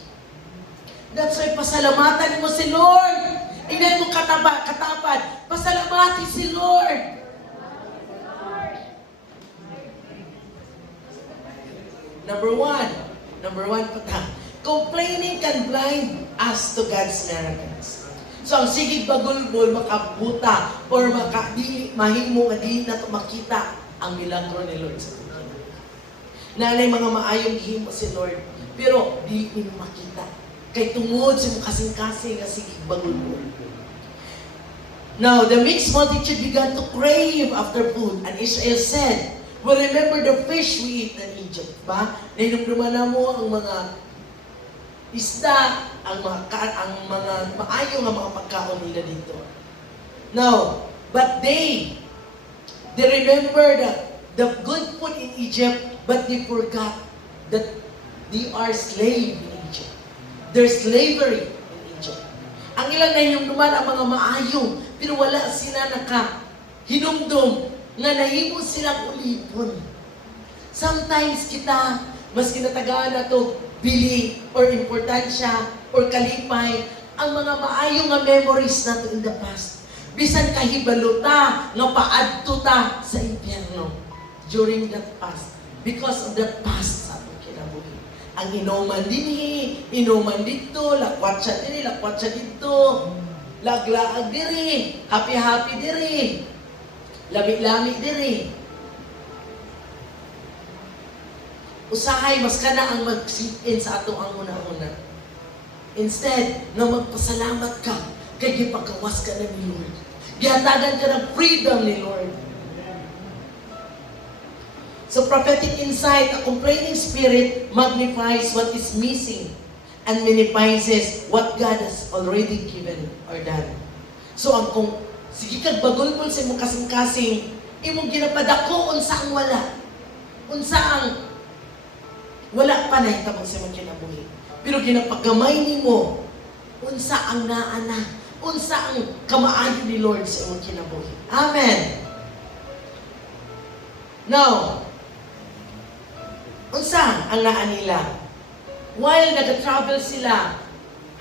That's why pasalamatan mo si Lord. Inay mo katapad. Pasalamati si Lord. Number one pa. Complaining can blind us to God's miracles. So ang sigig bagulbol makabuta or makadili mahimo nga dili na to makita ang milagro ni Lord sa atin. Nanay mga maayong himo si Lord, pero dili mo makita. Kay tungod sa mong kasing-kasing nga sigig bagulbol. Now, the mixed multitude began to crave after food, and Israel said, "We remember the fish we eat in Egypt." Ba? Nainumduman na mo ang mga isda, ang mga maayo nga mga pagkaon nila dito. Now, but they remember the good food in Egypt, but they forgot that they are slave in Egypt. There's slavery in Egypt. Ang ilang nahinumduman ang mga maayo, pero wala sila hinumdum nga nahimo silang ulipon. Sometimes kita, mas kinatagaan na to, bili, or importansya, or kalipay, ang mga maayo nga memories nato in the past. Bisan kahibalo ta, nga paadto ta sa impyerno during that past. Because of the past sa atong kinabuhi. Ang inuman dinhi, inuman dito, lakwat siya diri, lakwat siya dito, laglaag diri, happy-happy diri, lami-lami diri. Usahay, mas kana ang mag-sit-in sa ato ang una-una. Instead, na magpasalamat ka, kay gipagawas ka na ni Lord. Gihatagan ka ng freedom ni Lord. So prophetic insight, a complaining spirit magnifies what is missing and minimizes what God has already given or done. So ang kung sige kag bagulbol sa imong kasing-kasing, imong ginapadako unsa ang wala. Unsa ang wala pa na hitabo sa imong kinabuhi. Pero ginapaggamay nimo unsa ang naana, unsa ang kamaayo ni Lord sa imong kinabuhi. Amen. Now, unsa ang naa nila? While nag-travel sila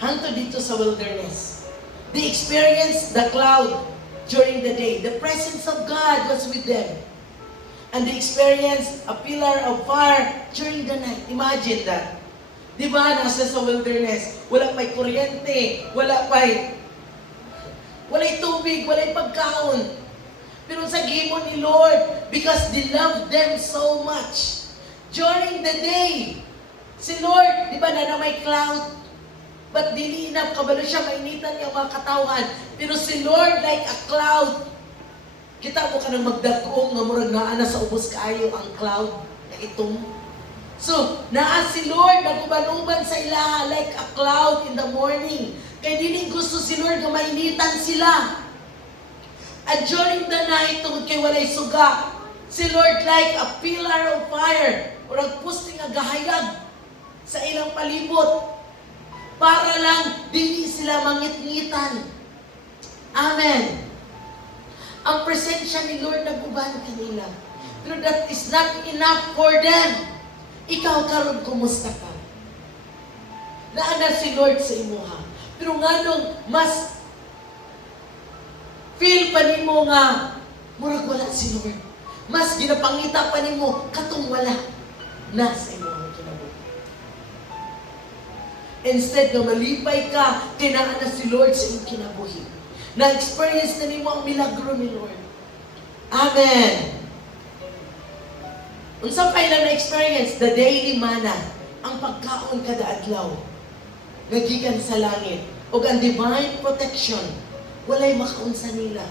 hangtod dito sa wilderness, they experienced the cloud during the day. The presence of God was with them. And they experienced a pillar of fire during the night. Imagine that. Di ba, nasa sa wilderness, wala pa'y kuryente, wala'y tubig, wala'y pagkaon. Pero sa gimo ni Lord, because they loved them so much. During the day, si Lord, di ba na may cloud, but dilinap, kabalo siya, mainitan niya mga katawan. Pero si Lord like a cloud, Kita mo ka nang magdagong nga murag naa na sa ubos kaayo ang cloud na itong. So, naa si Lord naguban-uban sa ilaha like a cloud in the morning. Kay dili gusto si Lord nga mainitan sila. And during the night, tungod kay walay suga, si Lord like a pillar of fire o nagpusti nga gahayag sa ilang palibot para lang dili sila mangit-ngitan. Amen. Ang presensya ni Lord naguban kanila. Pero that is not enough for them. Ikaw karon kumusta ka? Naana si Lord sa imuha. Pero nganong mas feel pa nimo nga murag wala si Lord. Mas ginapangita pa nimo katong wala na sa imong kinabuhi. Instead na malipay ka, kinaan na si Lord sa imong kinabuhi. Na-experience na nimo ang milagro ni Lord. Amen. Unsa pa ilang na-experience? The daily manna, ang pagkaon kada adlaw, nagikan sa langit, o ang divine protection, walay makaunsa nila.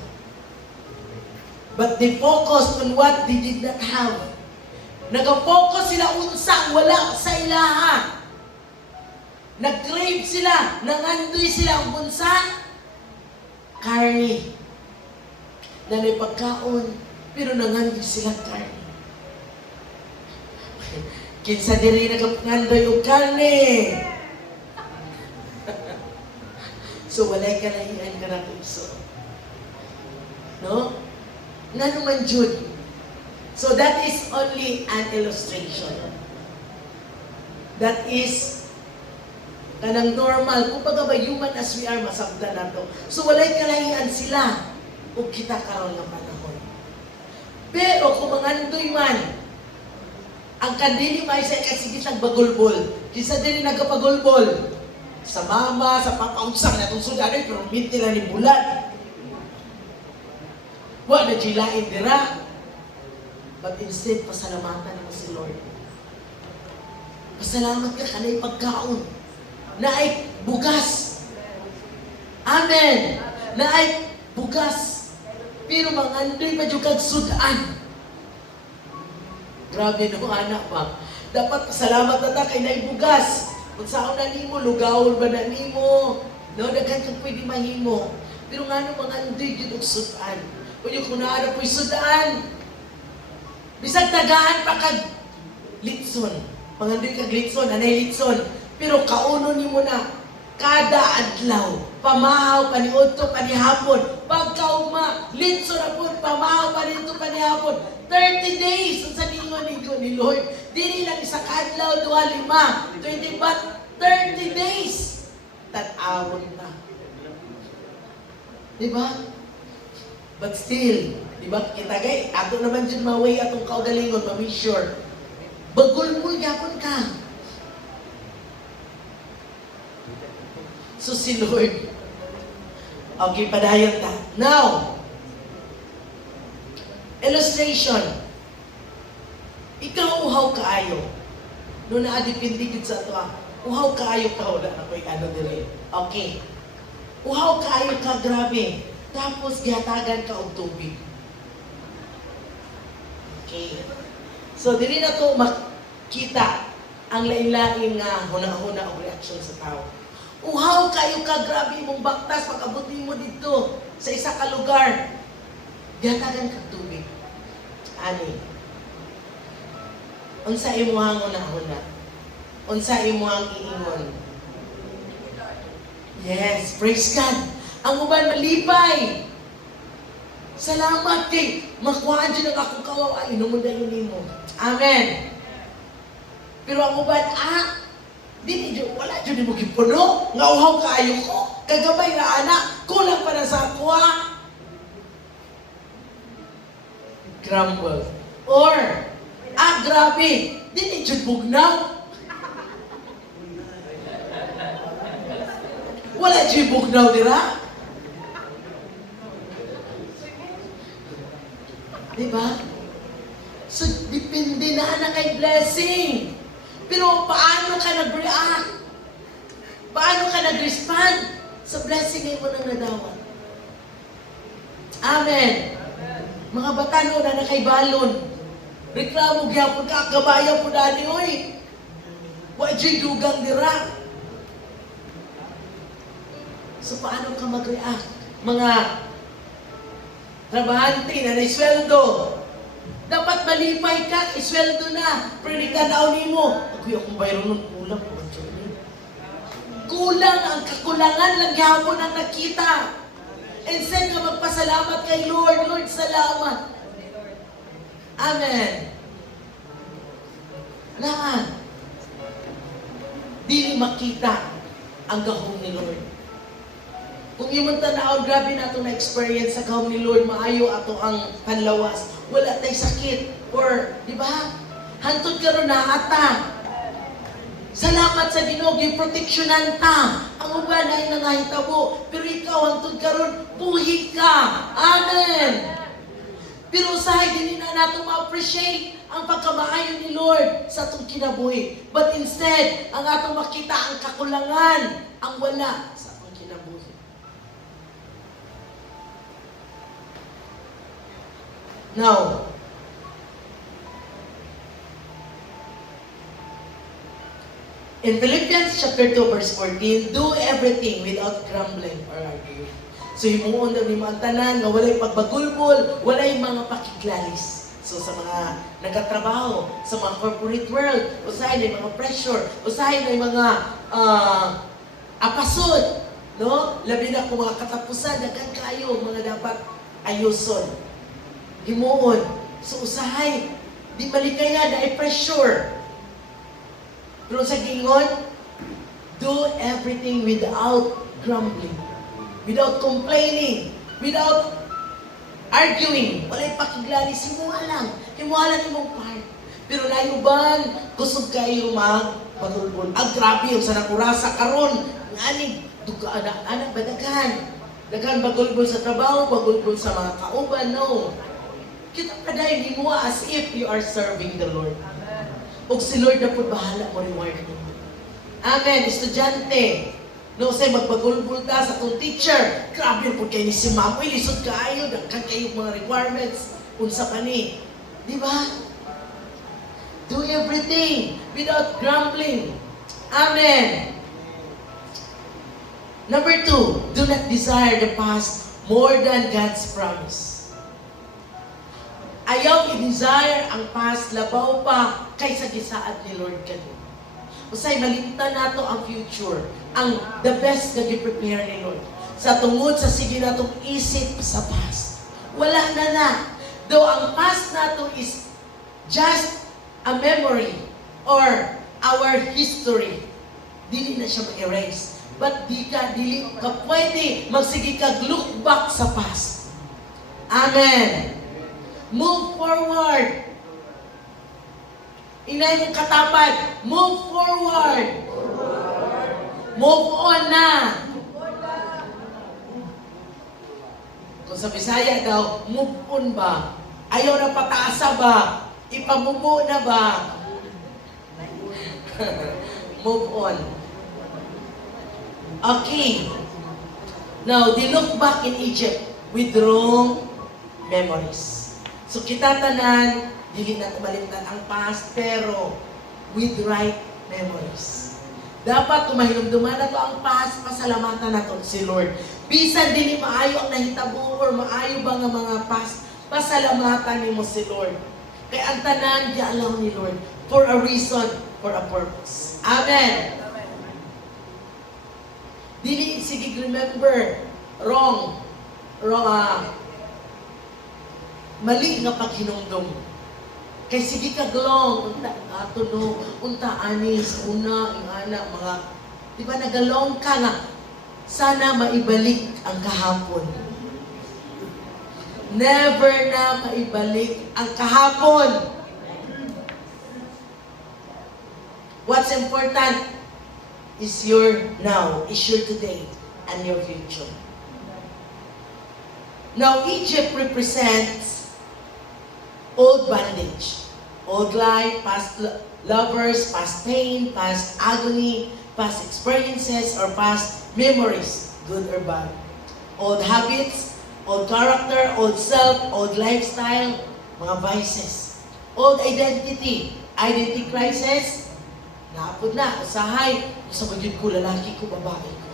But they focused on what they did not have. Nag-focus sila unsang wala sa ilaha. Nag-crave sila, nangandoy sila ang unsa? Karni. Nanay pagkaon, pero nangandoy sila karni. Kinsa diri nagapangandoy og karne. So walay kalahian ka na puso. No? Nga naman jud. So that is only an illustration. That is kanang normal. Kung baga ba human as we are, masabda na to. So walay kalahian sila o kita karon ng panahon. Pero kung mangandoy man, ang kandili may sa kasigit ang bagulbol. Kisa din nagapagulbol. Sa mama, sa papaunsang na itong sudanay, pero minti lang ni bulan. Wa na jilain dira. But instead, pasalamatan mo si Lord. Pasalamat ka kanay pagkaon. Na ay bugas. Amen. Na ay bugas. Pero mangandoy pa yung kagsudan. Grabe no, anak ba? Dapat pasalamat na ta kay naibugas. Kung saan na nimo, lugawon ba na nimo? No, daghan kang pwede mahimo. Pero nga no, mga andoy yun og sudan. Kung yung kunaan po'y sudan, bisag tagaan pa kag litson. Pangandoy kag litson, anay litson. Pero kauno nimo na, kada adlaw, pamahaw, paniudto, panihapon. Pagkauma, litson na po, pamahaw, paniudto, panihapon. 30 days sa ningon ni Lord. Dili lang isa kadlaw, 2, 5, 20, but 30 days. Tan-awon na. Diba? But still, diba, kita gay, ato naman dyan maway atong kaugalingon, mami sure. Bagol mo, yapon ka. So si Lord, okay, padayon ta. Now, illustration. Ikaw uhaw kaayo. No naadipindi gid sa ato. Uhaw kaayo ka wala na koy ano dire. Okay. Uhaw kaayo ka grabe. Tapos gihatagan ka og tubig. Okay. So dili na to makita ang lain-laing nga huna-huna og reaction sa tao. Uhaw kayo ka grabe mong baktas pag-abot nimo didto sa isa ka lugar. Gihatagan ka tubig. Ani. Unsa imuhang una-una? Unsa imuhang iingon? Yes, praise God. Ang uban malipay. Salamat kay makuhaan dyan ang akong kawawa. Inumun na yun nimo. Amen. Pero ang uban, wala dyan mo gipuno. Nga uhaw kaayo ko. Kagabay na anak. Kulang pa na sa kuha. Grumble. Or, grabe, di jud bugnaw. Wala jud bugnaw dira. Diba? So, depende na na kay blessing. Pero paano ka nag-react? Paano ka nag-respond sa blessing na mo nang nadawat? Amen. Mga batano na nakaibalon. Reklamo gyapon ka, kabayan po dali, oy. Wajay dugang dira. So paano ka mag-react? Mga trabahante na naisweldo. Dapat malipay ka, isweldo na. Pero di ka naon mo. Ako yung bayro nun kulang. Kulang ang kakulangan lang gihapon ang nakita. Instead na magpasalamat kay Lord, Lord, salamat. Amen. Lahat. Dili makita ang gahom ni Lord. Kung imong tanaw, grabe na itong na-experience sa gahom ni Lord, maayo ato ang panlawas. Wala tay sakit. Or, di ba? Hantod ka ron na ata. Salamat sa Ginoo, proteksyonan ta. Ang uban ay nangahitabo, pero ikaw hantod karon buhi ka. Amen. Pero usahay din na nato ma-appreciate ang pagkamaayo ni Lord sa atong kinabuhi. But instead, ang atong makita ang kakulangan, ang wala sa atong kinabuhi. Now, in Philippians chapter 2 verse 14, do everything without grumbling or arguing. So himuon daw ni mga tanan nga walay pagbagulbol, walay mga pakiglalis. So sa mga nagkatrabaho, sa mga corporate world, usahay na mga pressure, usahay na mga apasod, no? Labi na kung mga katapusan, daghan kayo, mga dapat ayuson. Himuon. So usahay, di malikaya na pressure. Pero sa gingon, do everything without grumbling, without complaining, without arguing. Walay pakiglalis, himuha lang imong part. Pero layuban, kusog kayo magpatulbol. Ang grabe yung sa nakurasa karon, nganig, anak badaghan. Daghan bagulbol sa trabaho, bagulbol sa mga kauban, no. Kita pa dahil himuha as if you are serving the Lord. O si Lord na po bahala mo reward mo. Amen. Estudyante. No, say magpagulbul ta sa itong teacher. Grabe po kayo ni si ma'am. Uy, lisod kayo. Dagkan kayo mga requirements. Unsa ka ni. Di ba? Do everything without grumbling. Amen. Number 2, do not desire the past more than God's promise. Ayaw i-desire ang past labaw pa kaysa gisaad ni Lord kanina. Usay malimtan nato ang future, ang the best na gi-prepare ni Lord. Sa tungod sa sige natong isip sa past. Wala na. Though ang past nato is just a memory or our history, dili na siya ma-erase. But dili ka pwede magsige kag look back sa past. Amen. Move forward. Inay mong katapat. Move forward. Move on na. Kung sa Bisaya daw, move on ba? Ayaw na pataasa ba? Ipamubo na ba? Move on. Okay. Now, they look back in Egypt with wrong memories. So kita tanan, dili na kumalimtan ang past, pero with right memories. Dapat kung mahinumduman na to ang past, pasalamatan na to si Lord. Bisan dili maayo ang nahitabo or maayo ba nga mga past, pasalamatan nimo si Lord. Kaya ang tanan, gialaw ni Lord for a reason, for a purpose. Amen. Dili sige remember wrong mali nga paghinumdum. Kay sige ka glong, unta ato no, unta anis, una, ingana, mga, di ba nagalong ka nga, sana maibalik ang kahapon. Never na maibalik ang kahapon. What's important is your now, is your today, and your future. Now, Egypt represents old bondage, old life, past lovers, past pain, past agony, past experiences, or past memories, good or bad. Old habits, old character, old self, old lifestyle, mga vices. Old identity, identity crisis, naapod na, usahay, sa magiging ko, lalaki ko, babae ko.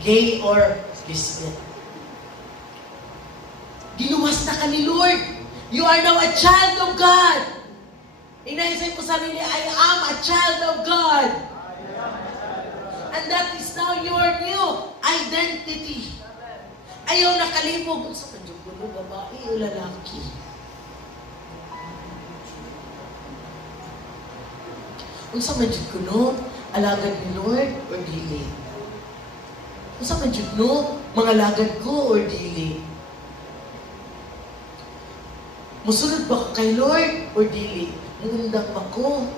Gay or lesbian. Ginuwas na ka ni Lord. You are now a child of God. Inaisip ko sa sarili, I am a child of God. And that is now your new identity. Ayaw nakalibog sa kanjugulo, babae o lalaki. Kung sa manjud ko no, alagad ni Lord or dili? Kung sa manjud no, mga alagad ko or dili? Musunod ba ka kay Lord or dili? Mungundang ba ko?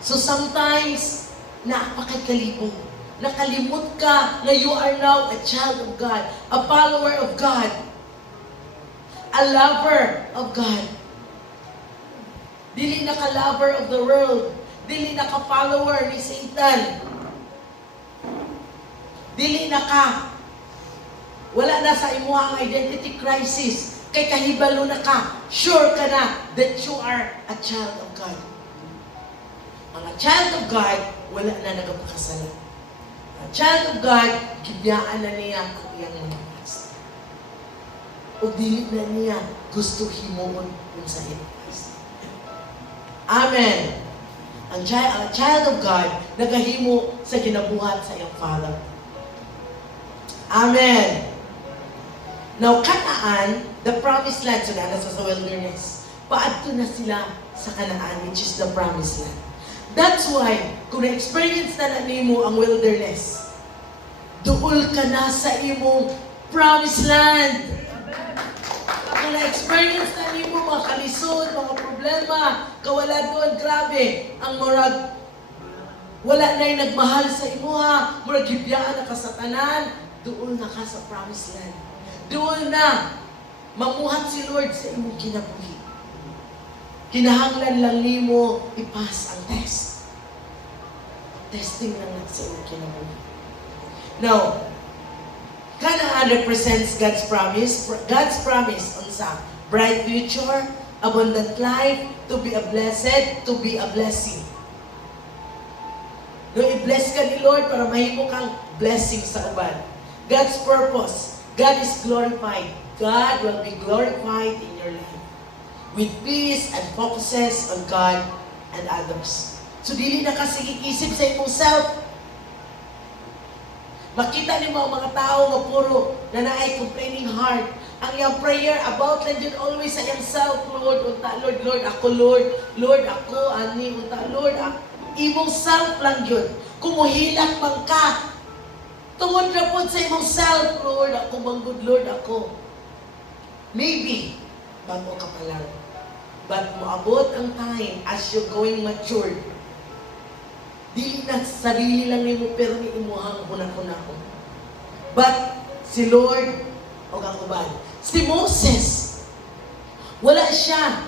So sometimes, napakakalibog. Nakalimot ka na you are now a child of God, a follower of God, a lover of God. Dili na ka-lover of the world. Dili na ka-follower ni Satan. Dili na ka. Wala na sa imo ang identity crisis. Kay kahibalo na ka. Sure ka na that you are a child of God. Ang child of God, wala na nagapakasala. Ang child of God, gibiyaan na niya ang iyang mga past. O dili na niya gusto himuon kung sa iyang past. Amen. Ang child of God, nagahimo sa ginabuhat sa iyang Father. Amen. Now, Kanaan, the promised land, so na sa wilderness, paadto na sila sa Kanaan, which is the promised land. That's why, kung na-experience na nimo ang wilderness, duol ka na sa imong promised land. Kung na-experience na nimo mga kalisod, mga problema, kawalan doon, grabe, ang murag, wala na yung nagmahal sa imo ha, murag hibiyaan na kasatanan, duol na ka sa promised land. Duol na, mamuhat si Lord sa imong kinabuhi. Kinahanglan lang nimo i-pass ang test. Testing lang sa iyong kinabuhi. Now, Canaan represents God's promise. God's promise on sa bright future, abundant life, to be a blessed, to be a blessing. No, i-bless ka ni Lord para mahimo kang blessing sa uban. God's purpose, God is glorified. God will be glorified in your life with peace and focuses on God and others. So, dili na kasi isip sa imong self. Makita ni mo ang mga tao nga puro na naay complaining heart. Ang iyang prayer about lang yun always sa iyang self. Lord, unta, Lord, Lord, ako, Lord. Lord, ako, ani, unta, Lord, ako. Imong self lang yun. Kumuhilat man ka. Tungod na po sa imong self, Lord, ako, manggod, Lord, ako. Maybe, bago ka pa lang. But moabot ang time as you're going mature. Dili na sarili lang ni mo, pero ni imuhang hunahunahon. But, si Lord, o ang uban. Si Moses, wala siya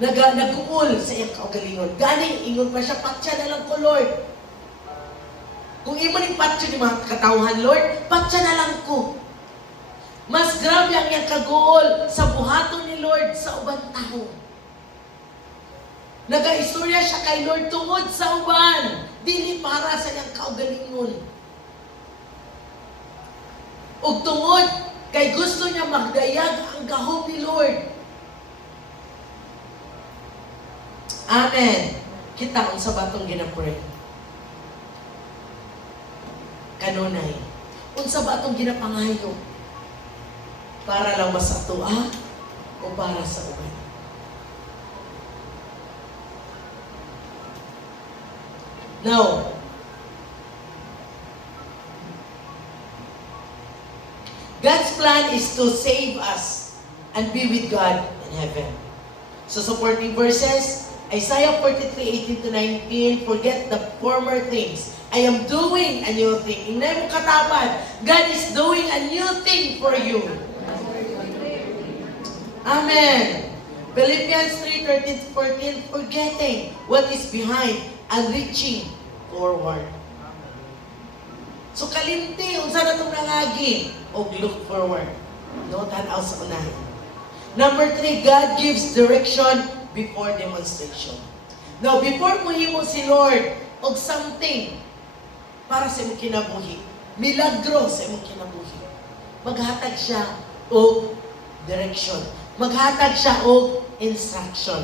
nag-uul sa iyang kaugalingon. Galing, ingon pa siya, patya na lang ko, Lord. Kung imo ning patya ni mga katawhan, Lord, patya na lang ko. Mas grabe ang iyang kagool sa buhaton ni Lord sa ubang tao. Nag-istorya siya kay Lord tungod sa uban, dili para sa iyang kaugalingon. Ug tungod kay gusto niya magdayag ang gahom ni Lord. Amen. Kita unsa batong ginapray. Kanunay. Unsa batong ginapangayo? Para lang ba sa tuwa o para sa uban? Now, God's plan is to save us and be with God in heaven. So supporting verses, Isaiah 43:18-19, forget the former things. I am doing a new thing. Inay mo katapan, God is doing a new thing for you. Amen. Philippians 3:13-14, forgetting what is behind and reaching forward. So kalimti, unsa na itong nangagi? O look forward. No, tanaw sa unahin. Number 3, God gives direction before demonstration. Now, before mo himo si Lord og something para sa imong kinabuhi, milagro sa imong kinabuhi, maghatag siya og direction. Maghatag siya og instruction.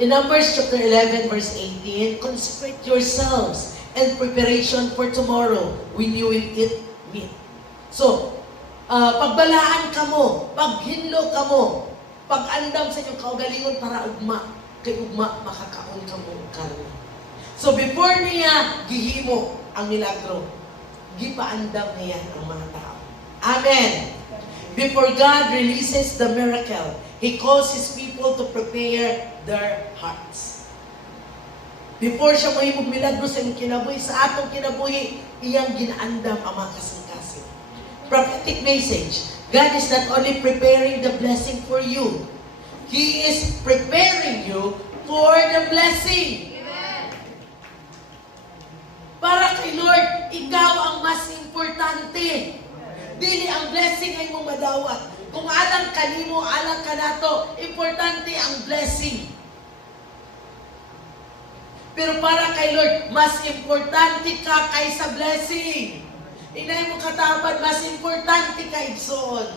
In Numbers chapter 11, verse 18, consecrate yourselves and preparation for tomorrow when you will eat meat. So, pagbalaan ka mo, paghinlo ka mo, pag-andam sa inyong kaugalingon para ugma, kay ugma makakaon ka mo karne. So, before niya gihimo ang milagro, gipaandam niya ang mga tao. Amen. Before God releases the miracle, He calls His people to prepare their hearts. Before siya mahimog milagro sa iyong kinabuhi, sa atong kinabuhi, iyang ginaandam ang mga kasing-kasing. Prophetic message, God is not only preparing the blessing for you, He is preparing you for the blessing. Para kay Lord, ikaw ang mas importante. Dili ang blessing ay mong madawat. Kung alang kanimo, alang ka nato, importante ang blessing. Pero para kay Lord, mas importante ka kaysa blessing. Inay mo katabad, mas importante ka igsoon.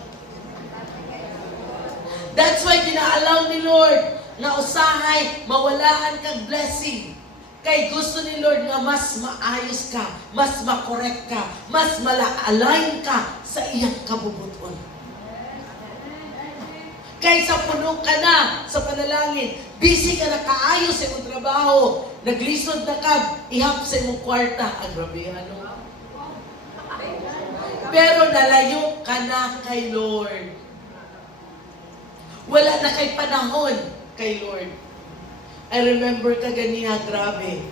That's why ginaalaw ni Lord na usahay mawalaan kang blessing. Kay gusto ni Lord nga mas maayos ka, mas makorek ka, mas mala-align ka sa iyang kabubuton. Kaysa puno ka na sa panalangin, busy ka na kaayos sa iyong trabaho, naglisod na ka, ihap sa iyong kwarta. Ang grabe, ano? Pero nalayo ka na kay Lord. Wala na kay panahon kay Lord. I remember kaganiha, grabe,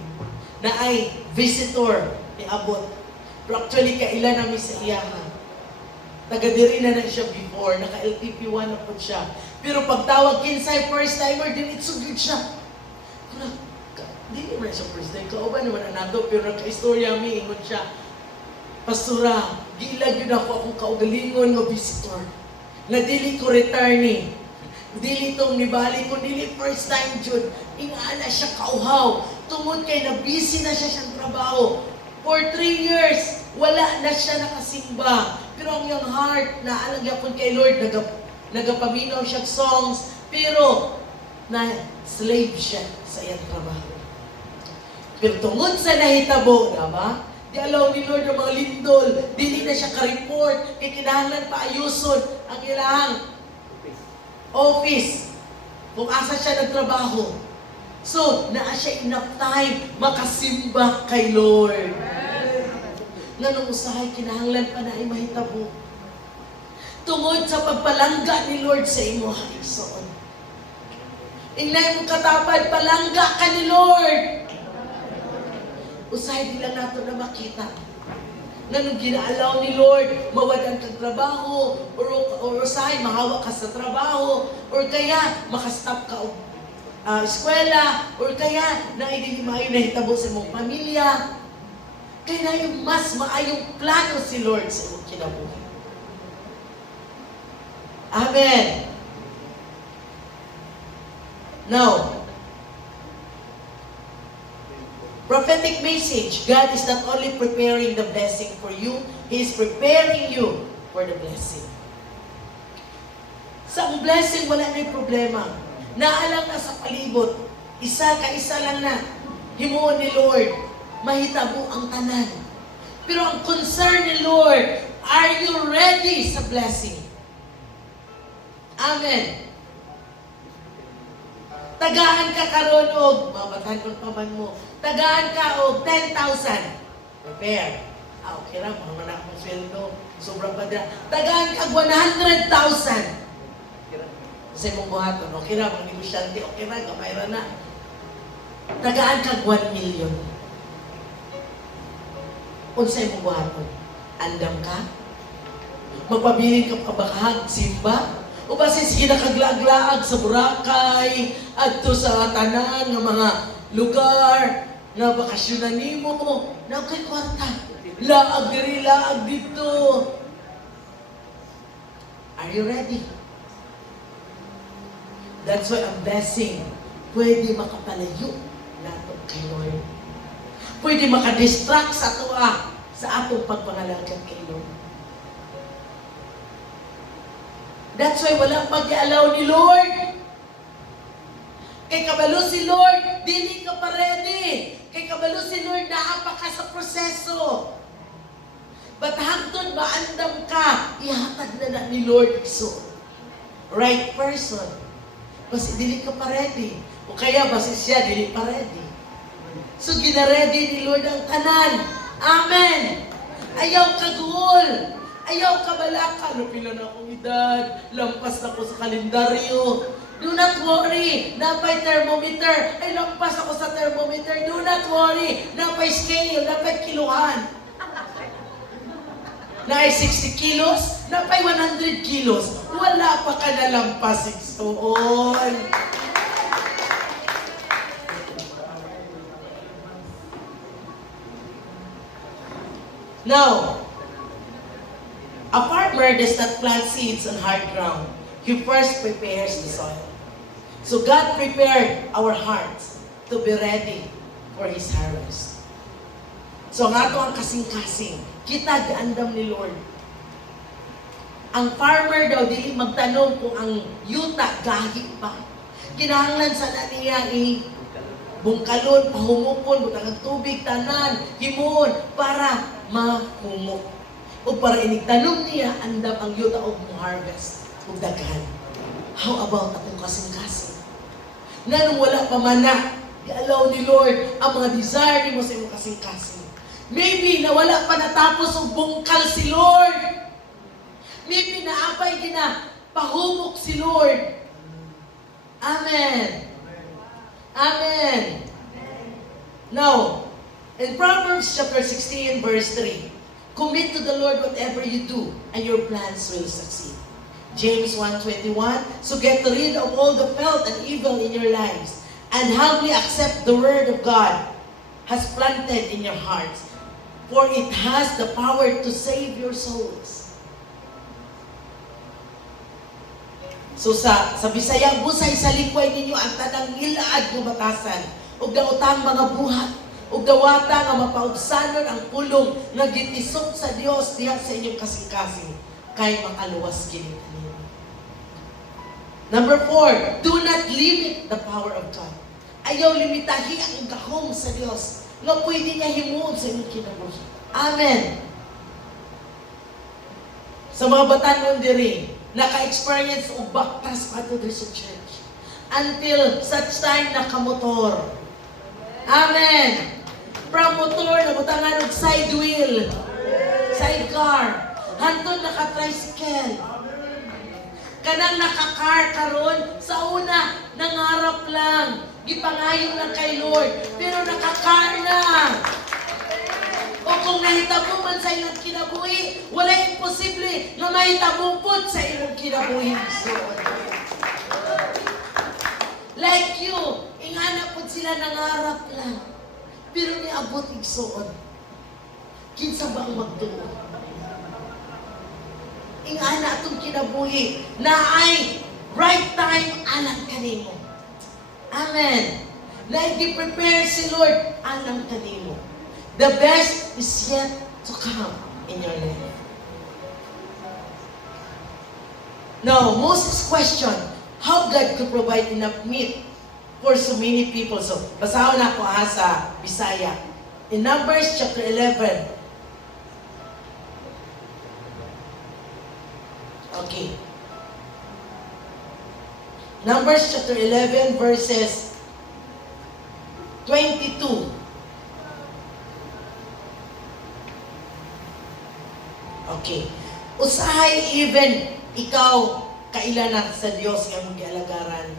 na ay visitor ni Abot. Pero actually, kailan namin sa iyahan. Taga-diri na siya before, naka-LTP1 na po siya. Pero pagtawag kinsay first timer, dinitsugid siya. Hindi naman siya first time. Kauban naman ang nato, pero nagka-istorya mi, ingon siya. Pastora, gilag yun ako akong kaugalingon ng visitor. Na dili ko returning. Dili itong nibali ko, dili first time jud. Inaala siya kauhaw. Tungod kay na busy na siya siyang trabaho. For 3 years, wala na siya nakasimba. Pero ang iyang heart, naalang yapon kay Lord, nagapaminaw siya songs, pero na slave siya sa iyang trabaho. Pero tungod sa nahitabo, diba? Di alaw ni Lord ang mga lindol, dili na siya ka-report, kay kinahanglan pa ayuson ang ilang office, kung asa siya nagtrabaho. So, naa siya enough time makasimba kay Lord. Nga nung usahay, kinahanglan pa na ay mahitabo. Tungod sa pagpalangga ni Lord sa imo haisoon. Inay mo katapad, palangga ka ni Lord. Usahay nila nato na makita. Nga nung ginaalaw ni Lord, mawadan kang trabaho, or usahay, mahawa ka sa trabaho, or kaya makastop ka o eskwela, or kaya naidinimayo na hitabo sa mong pamilya. Kaya na yung mas maayong plano si Lord sa iyong kinabuhi. Amen. Now, prophetic message, God is not only preparing the blessing for you, He is preparing you for the blessing. Sa blessing, wala na yung problema. Naalang na sa palibot, isa lang na, himuon ni Lord, mahitabo ang tanan. Pero ang concern ni Lord, are you ready sa blessing? Amen. Tagaan ka karon og, mabatan kung paman mo, tagaan ka og 10,000. Prepare. Okay ra, mga manak mo sweldo, sobrang padra. Tagaan ka 100,000. Kasi mong buhaton, okay ra, mga negosyante, okay ra, kamay ra na. Tagaan ka 1 million. Unsay mong buhaton? Andam ka? Magpabiling ka kabakahag, simba? O ba sige nakaglaag-laag sa Boracay, adto sa tanan ng mga lugar, nga bakasyonan nimo, na kay kwarta. Laag diri, laag dito. Are you ready? That's why ang blessing, pwede makapalayo nato kay Lord. Pwede makadistract sa tuwa sa atong pagpangalagad kay Lord. That's why walang pag-i-allow ni Lord. Kay kabalo si Lord, dili ka pa ready. Kay kabalo si Lord, naapa ka sa proseso. But hangtod maandam ka, ihatag na ni Lord so. Right person. Basi dili ka pa ready. O kaya basi siya dili pa ready. So gina-ready ni Lord ang tanan. Amen. Ayaw ka goal. Ayaw ka balaka. No, pila na akong edad. Lampas na ko sa kalendaryo. Do not worry. Napay thermometer. Ay, lampas ako sa thermometer. Do not worry. Napay scale. Napay kiluhan. Napay 60 kilos. Napay 100 kilos. Wala pa ka nalampas. Igsoon. Now, a farmer does not plant seeds on hard ground. He first prepares the soil. So God prepared our hearts to be ready for His harvest. So nga to ang kasing-kasing. Kita gaandam ni Lord. Ang farmer daw, dili magtanong kung ang yuta gahi pa. Kinahanglan sa niya bungkalon, pahumupon, butang ng tubig, tanan, himon, para mahumok. O para inigtanong niya, andam ang yuta o harvest, o daghan. How about akong kasing-kasing? Na nung wala pa mana, i-allow ni Lord ang mga desire ni mo sa iyong kasing-kasing. Maybe na wala pa natapos o bungkal si Lord. Maybe na apay pahumok si Lord. Amen. Amen. Now, in Proverbs chapter 16 verse 3, commit to the Lord whatever you do, and your plans will succeed. James 1:21, so get rid of all the filth and evil in your lives, and humbly accept the word of God has planted in your hearts, for it has the power to save your souls. So sa Bisaya, busay sa likway ninyo ang tanang nilaad ng batasan, ug daotang mga buhat, ug dawata nga mapaubsanon ang pulong nga gitisok sa Dios diha sa inyong kasing-kasing, kay makaluwas kini kanimo. Number 4, do not limit the power of God. Ayaw limitahi ang gahom sa Dios nga pwede niya himuon sa inyong kinabuhi. Amen. Sa mga batanon diri, naka-experience o baktas pa to sa church. Until such time nakamotor. Amen. From motor, nabutangan og side wheel, sidecar, hantod naka-tricycle. Kanang naka-car karon, sa una, nangarap lang, gipangayon lang kay Lord, pero naka-car na. O kung nahitabo man sa ilang kinabuhi, wala imposible na mahitabo po sa ilang kinabuhi. So, like you, ingana po sila nangarap lang, pero niabot igsoon. Kinsa ba ang magtuon? Ingana atong kinabuhi na ay right time alam kanimo. Amen. Na i-prepare si Lord alam kanimo. The best is yet to come in your life. Now, Moses questioned how God could provide enough meat for so many people. So, basahan na ko sa Bisaya. In Numbers chapter 11. Okay. Numbers chapter 11 verses 22. Okay. Usahay even ikaw kailanan sa Dios nga mong gialagaran.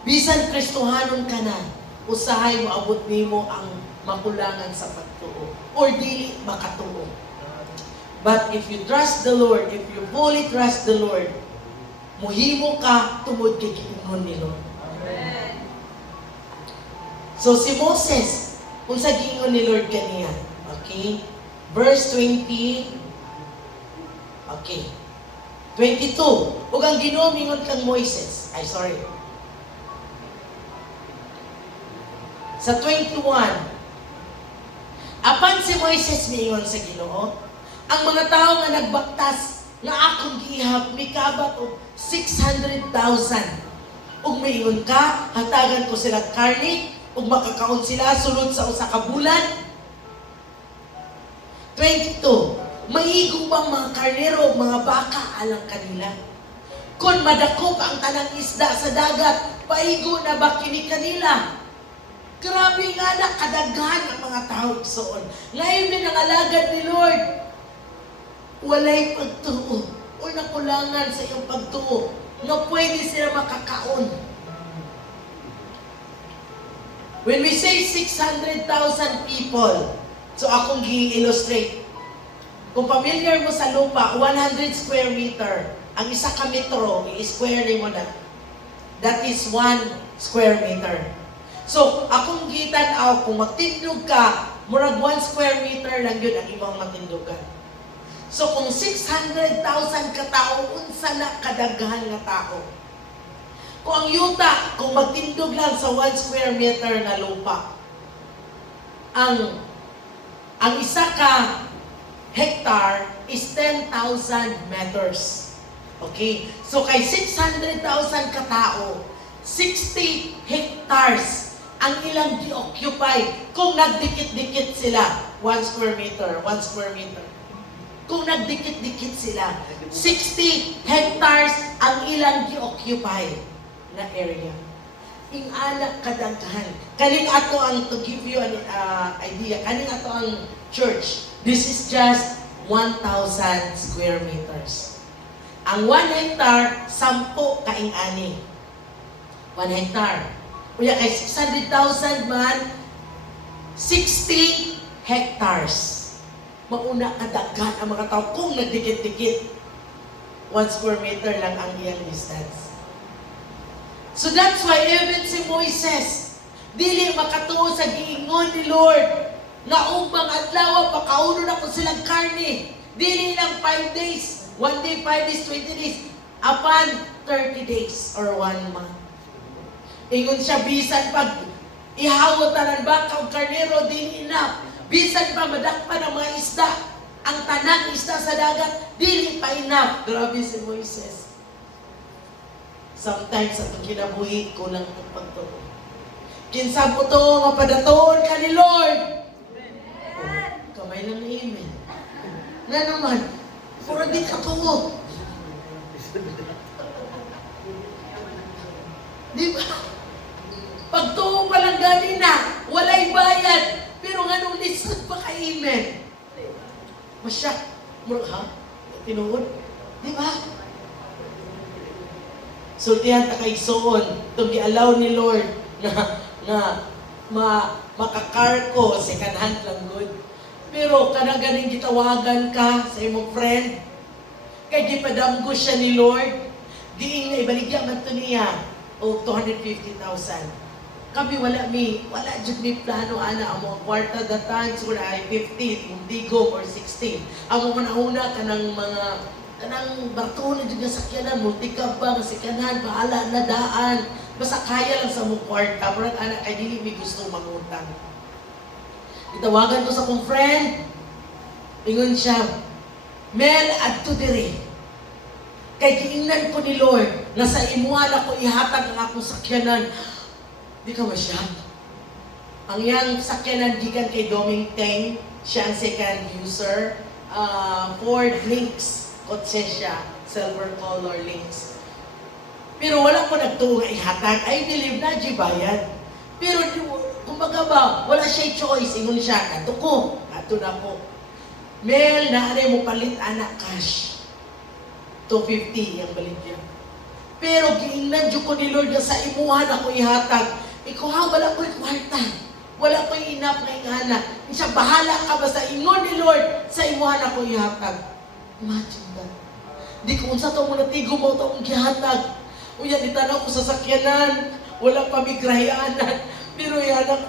Bisan Kristohanon ka na, usahay mo abot nimo ang makulangan sa pagtuo or dili makatuo. But if you trust the Lord, if you fully trust the Lord, muhimo ka tungod kay giingon ni Lord. Amen. So si Moses, kung sa giingon ni Lord kaniya. Okay? Verse 20. Okay. 22. Ug ang Ginoo mingon kang Moises. Ay, sorry. Sa 21. Apan si Moises miingon sa Ginoo, ang mga tao nga nagbaktas nga akong giihap mikabat og 600,000. Ug miingon ka, hatagan ko sila karne, ug makakaon sila sulod sa usa ka bulan. 22. Maigong bang mga karnero ug mga baka alang kanila? Kung madakop ang tanang isda sa dagat, paigo na ba kini kanila? Grabe nga na, kadaghan ang mga tao igsoon. Ngayon din ang alagad ni Lord, walay pagtuo o nakulangan sa iyong pagtuo na pwede sila makakaon. When we say 600,000 people, so akong gi-illustrate. Kung familiar mo sa lupa, 100 square meter, ang isa ka metro, i-square mo na. That is 1 square meter. So, akong gitan-aw, kung magtindog ka, murag 1 square meter lang yun ang ibang matindugan. So, kung 600,000 katao, unsa na kadaghan nga tao. Kung ang yuta, kung magtindog lang sa 1 square meter na lupa, ang isa ka hectare is 10,000 meters. Okay? So, kay 600,000 katao, 60 hectares ang ilang di-occupy kung nagdikit-dikit sila. 1 square meter, 1 square meter. Kung nagdikit-dikit sila, 60 hectares ang ilang di-occupy na area. Ing anak kadaghan. Kaning ato ang, to give you an idea, kaning ato ang church, this is just 1,000 square meters. Ang 1 hectare, 10 kaing-ani. 1 hectare. Kuya kay 600,000 man, 60 hectares. Mauna kadaghan ang mga tao kung nagdikit-dikit. 1 square meter lang ang iyang distance. So that's why even si Moises, dili makatuo sa giingon ni Lord, nga ubang adlaw pakauno na ko silang karne. Dili lang 5 days, 1 day, 5 days, 20 days, apan 30 days or 1 month. Ingon siya, bisan pag ihawot tanan baka o karnero, dili enough. Bisan pa madakpan ang mga isda, ang tanang isda sa dagat, dili pa enough. Grabe si Moises. Sometimes sa kinabuhi ko lang itong pagtuo. Kinsa po to, mapadatoon ka ni Lord. Oh, kamay lang na amen. Na naman, puro di ka tuo. Di ba? Pagtuo pa lang ganina, walay bayad. Pero nga nung listen pa kay amen. Masyak. Murag ha? Tinuod? Di ba? So, tiyan ta kay Soon, itong gi-allow ni Lord na makakarko, second hand lang good. Pero kanang ganing gitawagan ka sa imong friend, kay gipadamgo siya ni Lord, diing na ibaligyan man to niya, o 250,000. Kami wala jud mi plano ana amo kwarta that time siguro ay 15, yung digong or 16. Amo una kanang mga kanang barko na dyan sa sakyanan, multicab ba, masikanan, bahala na daan. Basta kaya lang sa mong kwarta. Parang anak, ay dili may gusto mangutang. Itawagan ko sa kong friend. Ingon siya, Mel, adto dire. Kay giingnan ko ni Lord, na sa imuan ako ihatag ang akong sakyanan. Di ka masyad. Ang yang sakyanan gikan kay Doming Teng, siya ang second user. Ford Links. Kotse siya, silver color links. Pero wala ko nagtuo nga ihatag. I believe na, di bayad. Pero kumbaga ba, wala siya choice. Ingon siya, ato ko, ato na ko. Mel, naanay mo palit anak cash. 250 yung balit niya. Pero giingnan dyo ko ni Lord na sa imuhan ako ihatag. Ikaw ha, wala ko ikwarta. Wala ko enough na ingana. Siya, bahala ka ba sa ingon ni Lord, sa imuhan ako ihatag. Imagine that. Di ko unsa to mo natigo mo to ang gihatag. Uya, ditanaw ko sa sakyanan. Wala pa migrayanan. Pero yan ang,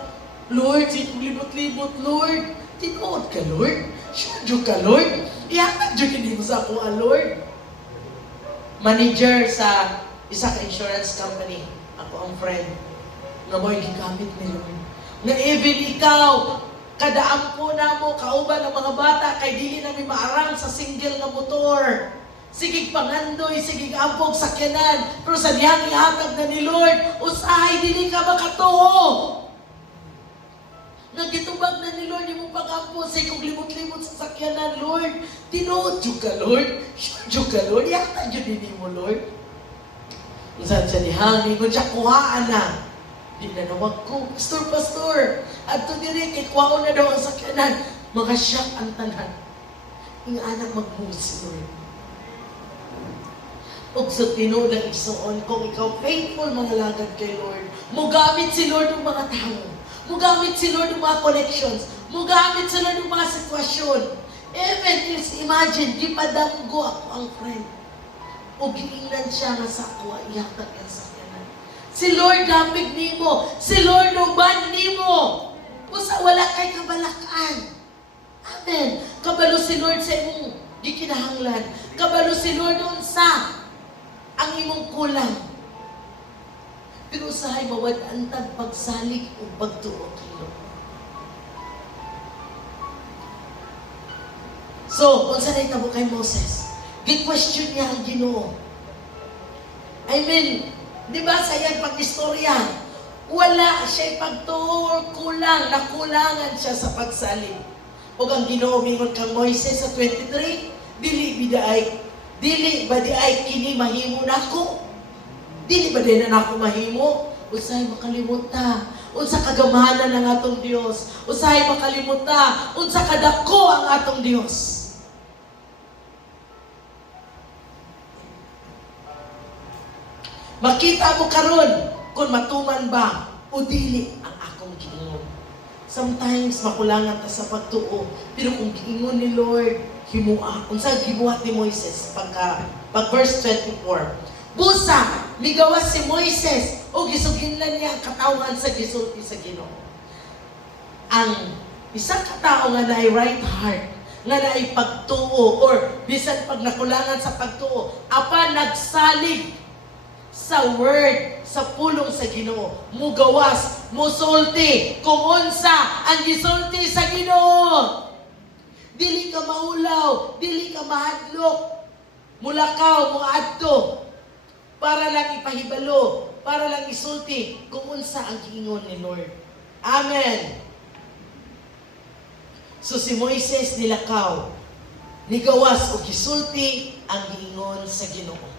Lord, libot-libot, Lord. Tinuod ka, Lord. Sure ka, Lord. Ihatag dyan hindi mo sa ako, Lord. Manager sa isa ka insurance company. Ako ang friend. Nga mo'y gigamit ni Lord. Na even ikaw, kadaampo na mo, kauban ang mga bata, kay dili namin maarang sa single na motor. Sigig pangandoy, sigig ampog sakyanan. Pero sa diyang ihatag na ni Lord, usahay, dili ka makatuo. Nagitubag na ni Lord, yung pag-ampo, say kung limot-limot sa sakyanan, Lord. Tinuod ka, Lord. Sure ka, Lord. Ihatag yun din mo, Lord. Saan siya nihangin, kung siya kuhaan na. Di na nawag ko, pastor. At to diri, kikuha na daw ang sakyanan. Mga shock ang tanan. Yung anak mag-move Lord. Ug sa tinuod ang igsoon, kung ikaw faithful mga lagad kay Lord, mugamit si Lord ng mga tao. Mugamit si Lord ng mga connections. Mugamit si Lord ng mga sitwasyon. Even, imagine, di pa damgo ako ang friend. O giingnan siya nga sa ako, ihatag yan sa kanan. Si Lord lapig nimo. Si Lord uban nimo. Usa wala kay kabalakan. Amen. Kabalo si Lord sa imong gikinahanglan. Kabalo si Lord unsa ang imong kulang. Pero usahay mawad-antag pagsalig o pagtuo kilo. So, unsa na itabo kay Moses? Gi-question niya ang Ginoo. I mean, di ba sa iyang pag-istorya, wala siya pagtuo, kulang, nakulangan siya sa pagsalig. O ang Ginoo mingon kang Moises sa 23, dili ba di ay kini mahimo nako? Dili ba din na ako mahimo? Usahay makalimot ta. Unsa kagamahanan ng atong Dios. Usahay makalimot ta. Unsa kadako ang atong Dios. Makita mo karon kung matuman ba o dili ang akong giingon. Sometimes makulangan ta sa pagtuo, pero kung giingon ni Lord, himua. Unsa gibuhat ni Moises pag verse 24. Busa, migawas si Moises o gisuginlan niya ang katawan sa gisulti sa Ginoo. Ang isang katao nga naay right heart, nga naay pagtuo, or bisan pag nakulangan sa pagtuo, apan nagsalig sa word, sa pulong sa Ginoo, mugawas, musulti, kung unsa ang gisulti sa Ginoo. Dili ka maulaw, dili ka mahadlok, mulakaw, muadto, para lang ipahibalo, para lang isulti kung unsa ang giingon ni Lord. Amen. So si Moises nilakaw, nigawas o gisulti ang giingon sa Ginoo.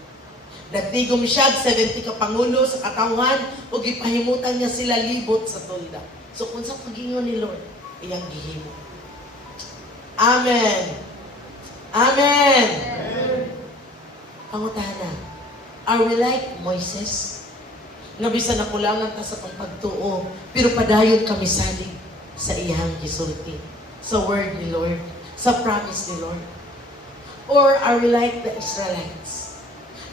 Nagtigom siya 70 ka pangulo sa katawan o gipahimutan niya sila libot sa tolda. So kung sa pag-ingon ni Lord, iyang gihimo. Amen. Amen. Pangutahanan. Are we like Moises? Nga bisan nakulangan ta sa pagtuo, pero padayon kami salig sa iyang gisulti, sa word ni Lord, sa promise ni Lord. Or are we like the Israelites?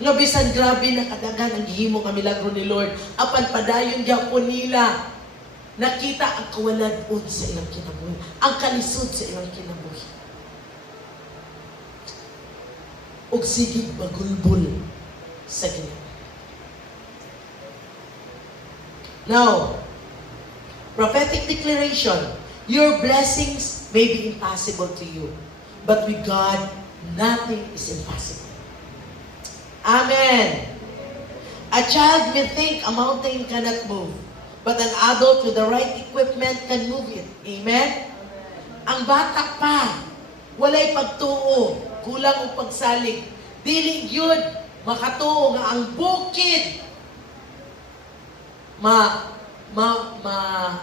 Nga bisan grabe na kadagan ang gihimo nga milagro ni Lord, apan padayon gyapon nila nakita ang kawalad-on sa ilang kinabuhi, ang kalisod sa ilang kinabuhi. Og sigig bagulbol sa Ginoo. Now, prophetic declaration, your blessings may be impossible to you, but with God, nothing is impossible. Amen. A child may think a mountain cannot move, but an adult with the right equipment can move it. Amen? Ang bata pa, walay pagtuo, kulang o pagsalig. Dili yun makatuo nga ang bukid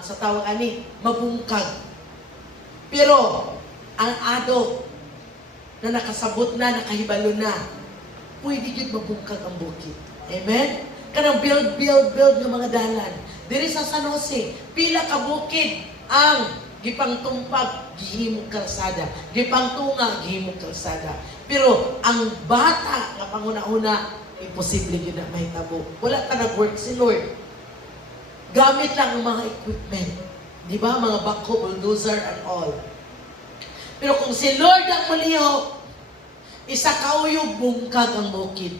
sa tawag ani mabungkag. Pero ang adult na nakasabot na, nakahibalo na, pwede yun mabungkag ang bukid. Amen? Kanang build ng mga dalan. Diri sa San Jose, pila ka bukid ang gipangtumpag, gihimong kalsada. Gipangtunga, gihimong kalsada. Pero ang bata nga panguna-una, imposible yun na mahitabo. Wala ka nag-work si Lord. Gamit lang ang mga equipment. Di ba? Mga backhoe, bulldozer, and all. Pero kung si Lord ang maliho, isa kauyog, bungkag ang bukid.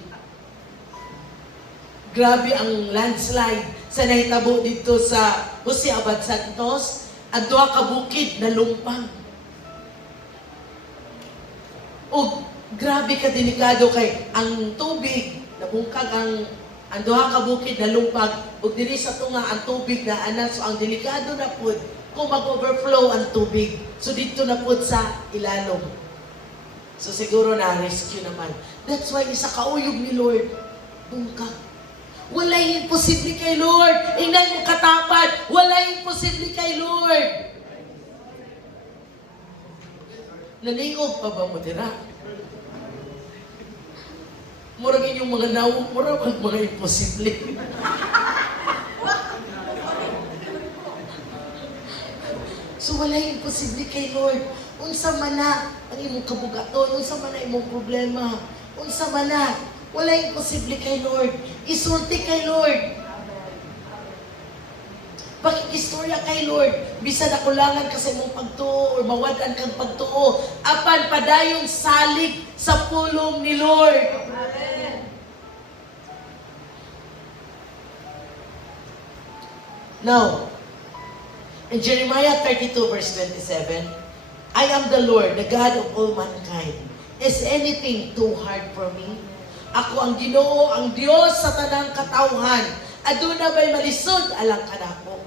Grabe ang landslide sa nahitabo dito sa Jose Abad Santos. Ang duha ka bukid na lumpang. O grabe ka delikado kay ang tubig nabungkag ang duha ka bukid na lumpag ug diri sa tunga ang tubig na anak, so ang delikado na pud kung mag-overflow ang tubig. So dito na pud sa ilalom. So siguro na rescue naman. That's why isa kauyog ni Lord, bungkag. Walay imposible kay Lord. Ingnan mo katapat, walay imposible kay Lord. Naningog pa ba mo dira? Murag inyong mga nawong, murag mga imposible. So wala imposible kay Lord. Unsa man na ang imong kabugaton, unsa man na imong problema, unsa man na, wala imposible kay Lord. Isulti kay Lord. Pakikistorya kay Lord. Bisan nakulangan ka sa imong pagtuo or mawadan kang pagtuo, apan padayon salig sa pulong ni Lord. Now, in Jeremiah 32 verse 27, I am the Lord, the God of all mankind. Is anything too hard for me? Ako ang Ginoo, ang Diyos sa tanang katawhan. Aduna ba'y malisod alang kanako?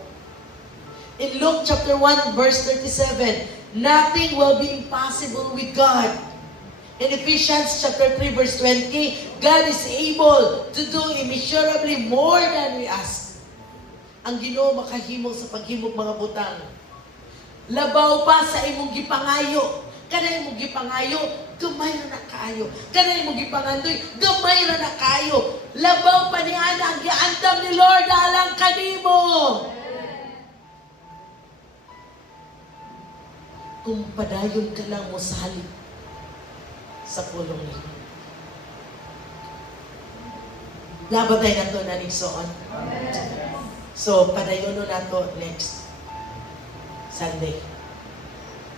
In Luke chapter 1 verse 37, nothing will be impossible with God. In Ephesians chapter 3 verse 20, God is able to do immeasurably more than we ask. Ang Ginoo makahimo sa paghimog mga butang. Labaw pa sa imong gipangayo. Kanay imong gipangayo, gamay ra na kaayo. Kanay imong gipangandoy, gamay ra na kaayo. Labaw pa ni ana ang giandam ni Lord alang kanimo. Kung padayon ka lang mo salig sa pulong ni Lord. Labatay na to na nigsoon. So, padayon na to next Sunday.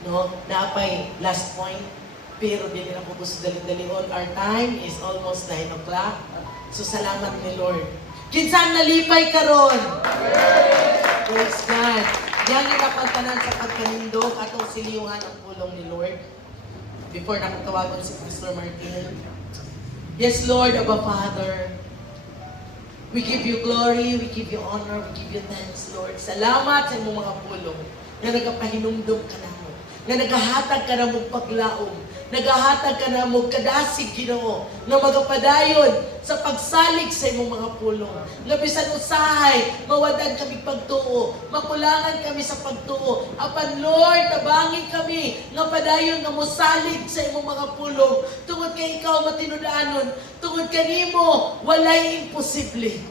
No? Napay last point, pero di na po gusto dali-dalion. Our time is almost 9 o'clock. So, salamat ni Lord. Kinsan nalipay karon? Praise God. Yan yung napantanan sa pagkanindog atong siliyuhan ang pulong ni Lord. Before nakatawagan si Pastor Martin. Yes, Lord, Abba Father. We give you glory, we give you honor, we give you thanks, Lord. Salamat sa imong mga pulong na nagapahinumdum ka namo, na nagahatag ka namo paglaom, nagahatag ka namo kadasig, Ginoo, na magapadayon sa pagsalig sa imong mga pulong. Na bisan usahay, mawadan kami pagtuo, makulangan kami sa pagtuo. Apan Lord, tabangin kami nga padayon nga mosalig sa imong mga pulong. Tungod kay ikaw matinudanon, tungod kanimo walay imposible.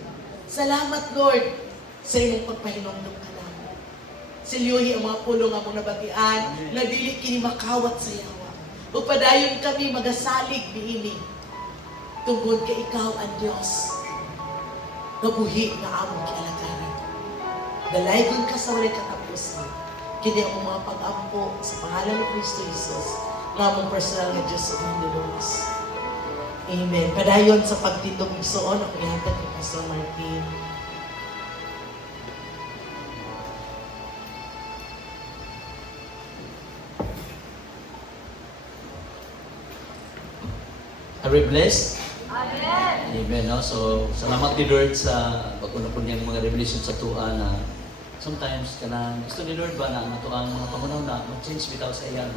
Salamat Lord sa imong pagpahinumdum ka namo. Silyuhi ang mga pulong among nabatian, na dili kini makawat sa yawa. Upadayon kami magasalig niini. Tungod kay ikaw ang Diyos. Nabuhi nga among kialagaran. Dalaygon ka sa walay katapusan. Kini ang mga pag-ampo sa pangalan ni Kristo Jesus, nga among personal nga Diyos sa mundo Diyos. Amen. Padayon sa pagtitong igsoon, ako ihatag ni Pastor Martin. Are we blessed? Amen. Amen. No? So, salamat ni Lord sa pag-unapon niyang mga revelation sa tuwa na sometimes kanang gusto ni Lord ba na ang atuang mga pamunaw na mag-change bitaw sa iyan.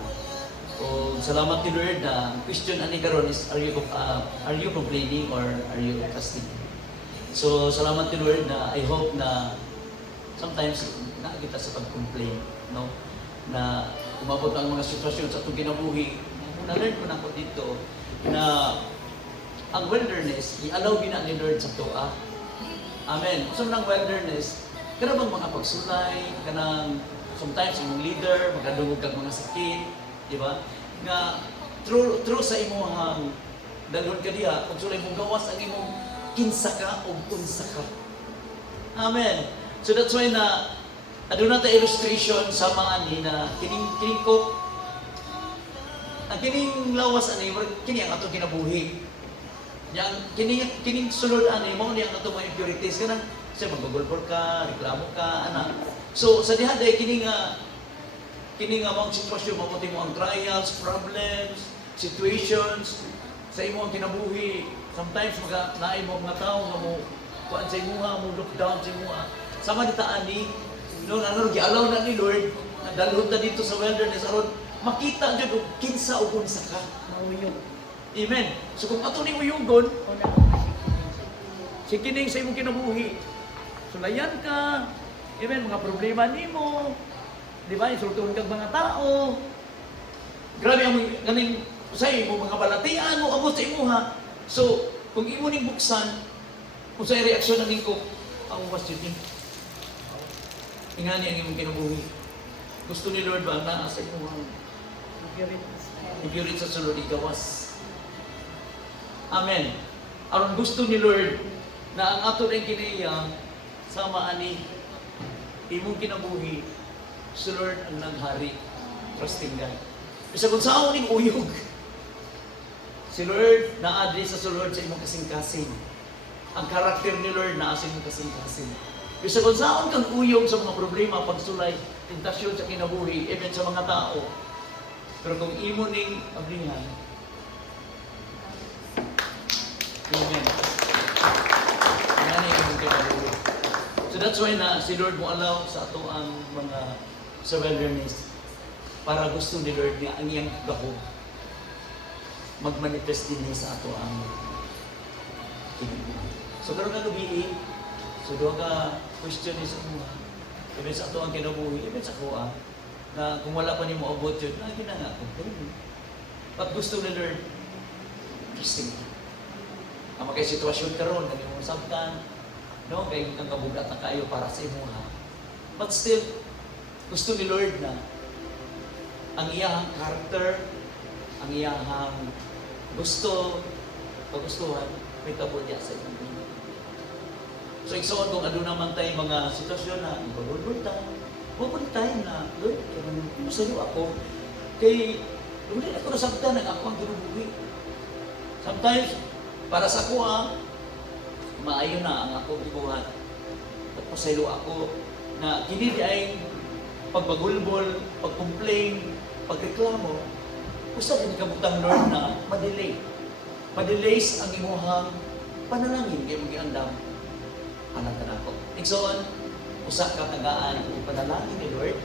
O salamat ni Lord na ang question ani karon is are you complaining or are you trusting? So salamat ni Lord na I hope na sometimes na kita sa pag-complain, no? Na umabot ang mga sitwasyon sa atong kinabuhi. Na-learn ko na ko dito na ang wilderness i-allow gina ni Lord sa tuwa. Amen. Kung saan ng wilderness, kana bang mga pagsulay, kanang sometimes imong leader magadungog kag mga sakit, di ba? Nga true sa imong dalhon ka diha, kung sulay mong gawas ang imong kinsa ka o unsa ka. Amen. So that's why na aduna ta illustration sa mga ni na kining ko ang kining lawas ani kini ang ato kinabuhi. Yang kining sulod ani mo ni ang ato mga impurities kanang sa magugulpor ka, reklamo ka, ana. So sa diha day kining mga sitwasyon mabuti mo ang trials, problems, situations sa imong kinabuhi. Sometimes naay mo mga tao nga mo kuan sa imuha, mo look down sa imuha. Sama dita ani no gialaw na ni Lord na dalhon ta dito sa wilderness aron makita jud og kinsa ug unsa ka. Mauyog. Amen. So kung ato ni uyugon, Una ko kasi. si kining sa imong kinabuhi. Sulayan ka. Amen, mga problema nimo. Di ba? Insultuhan kang mga tao. Grabe ang ganing sa imo mga balatian mo abot sa imo ha. So, kung imo ning buksan, kung sa reaksyon ng ko, ako was you think? Ingani ang imong kinabuhi. Gusto ni Lord ba na sa imo impurity sa sulod ikawas. Amen. Aron gusto ni Lord na ang ato ring kinaiya sama ani imong kinabuhi si Lord ang naghari. Trusting God. Isa kung saan ning uyog si Lord naadri sa sulod sa imong kasing-kasing. Ang karakter ni Lord naa sa imong kasing-kasing. Isa kung saan kang uyog sa mga problema, pagsulay, tentasyon sa kinabuhi, even sa mga tao. Pero kung imo ning ablihan, amen. Yan yung kinabuhi. So that's why na si Lord mo allow sa ato ang mga sa wilderness para gusto ni Lord niya ang iyang gahog magmanifest din niya sa ato ang kinabuhi. So karon nga gabi, so doon ka question ni sa mga even sa ato ang kinabuhi, even sa kuha na kung wala pa ni mo abot yun, na ginanga ko. But gusto ni Lord, trusting. Ang mga sitwasyon karon na mo sabtan, no, kay kang kabugat na kayo para sa imo ha. But still, gusto ni Lord na ang iyang character, ang iyang gusto, pagustuhan, may tabo niya sa imo. So, iksoon kung ano naman tayo mga sitwasyon na ibabulbul tayo, bubuli tayo na, Lord, masalo ako. Kay, wala na ako nasabtan ng ako ang ginubuhi. Sometimes, para sa ako maayo na ang ako gibuhat. At pasalo ako na kini ay pagbagulbol, pagcomplain, pagreklamo, usa din kabutang Lord na madelay. Madelays ang imuhang panalangin kay mo giandam. Anak na ako. Iksoon, usa ka tagaan ang panalangin ni Lord,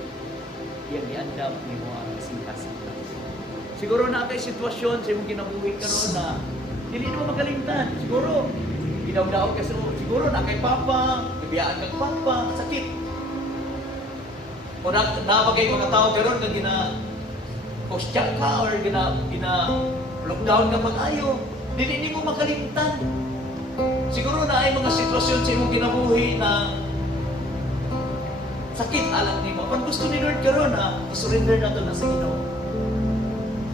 iyang giandam ni mo ang kasing-kasing. Siguro na kay sitwasyon sa imong kinabuhi karon na dili mo magalimtan. Siguro ginaw-daw ka siguro na kay papa, bibiyaan kang papa, sakit. O na kay mga tao karon nga postyak ka or lockdown ka pag-ayo, dili mo makalimtan. Siguro na ay mga sitwasyon sa imong kinabuhi na sakit alam ni mo. Kung gusto ni Lord karon na surrender na to na sa Ginoo.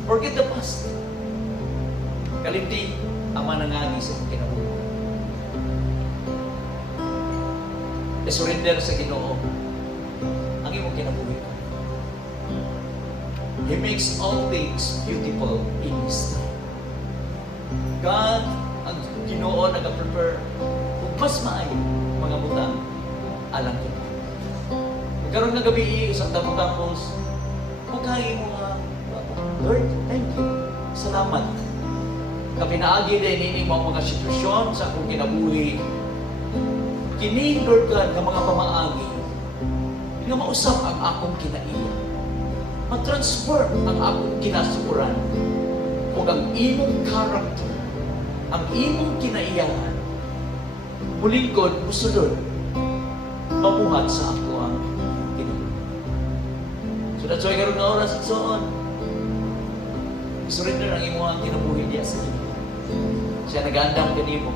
Forget the past. Kalimti ang manangagi sa imong kinabuhi. Surrender sa Ginoo ang imong kinabuhi. He makes all things beautiful in His time. God ang Ginoo nag-prepare kung mas maayo mga butang alam ko. Karon nga gabi isang tapos pagkain mo nga Lord, thank you. Salamat. Kapinaagi din ini mo mga sitwasyon sa akong kinabuhi. Kini Lord God nga mga pamaagi nga mausap ang akong kinaiya. Ma-transfer ang akong kinasukuran o ang imong character, ang imong kinaiyahan. Mulingkod, musulod, mabuhat sa ako ang kinabuhi. So that's why karon nga oras at soon, surrender ang imong kinabuhi diya sa Ginoo. Siya nag-andam kanimo.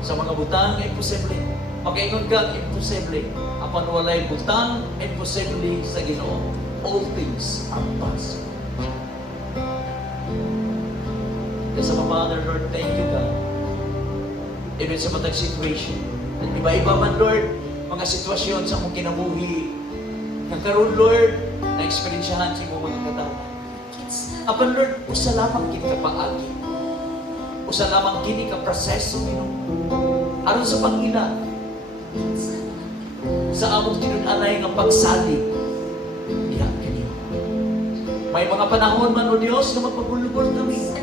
Sa mga butang, imposible. Pag-ingon ka, imposible. Apan walay butang, imposible sa Ginoo. All things are possible. Kaya sa Father, Lord, thank you God. Even sa matag situation, at iba-iba man, Lord, mga sitwasyon sa among kinabuhi. Nga karon Lord, na-experiensyahan sa imong mga katawhan. Apan Lord, usa lamang kini ka paagi. Usa lamang kini ka proseso Ginoo. Aron sa pag-ina sa among tinun-anay nga pagsalig diha kini. May mga panahon man o Dios na magpagulubol kami.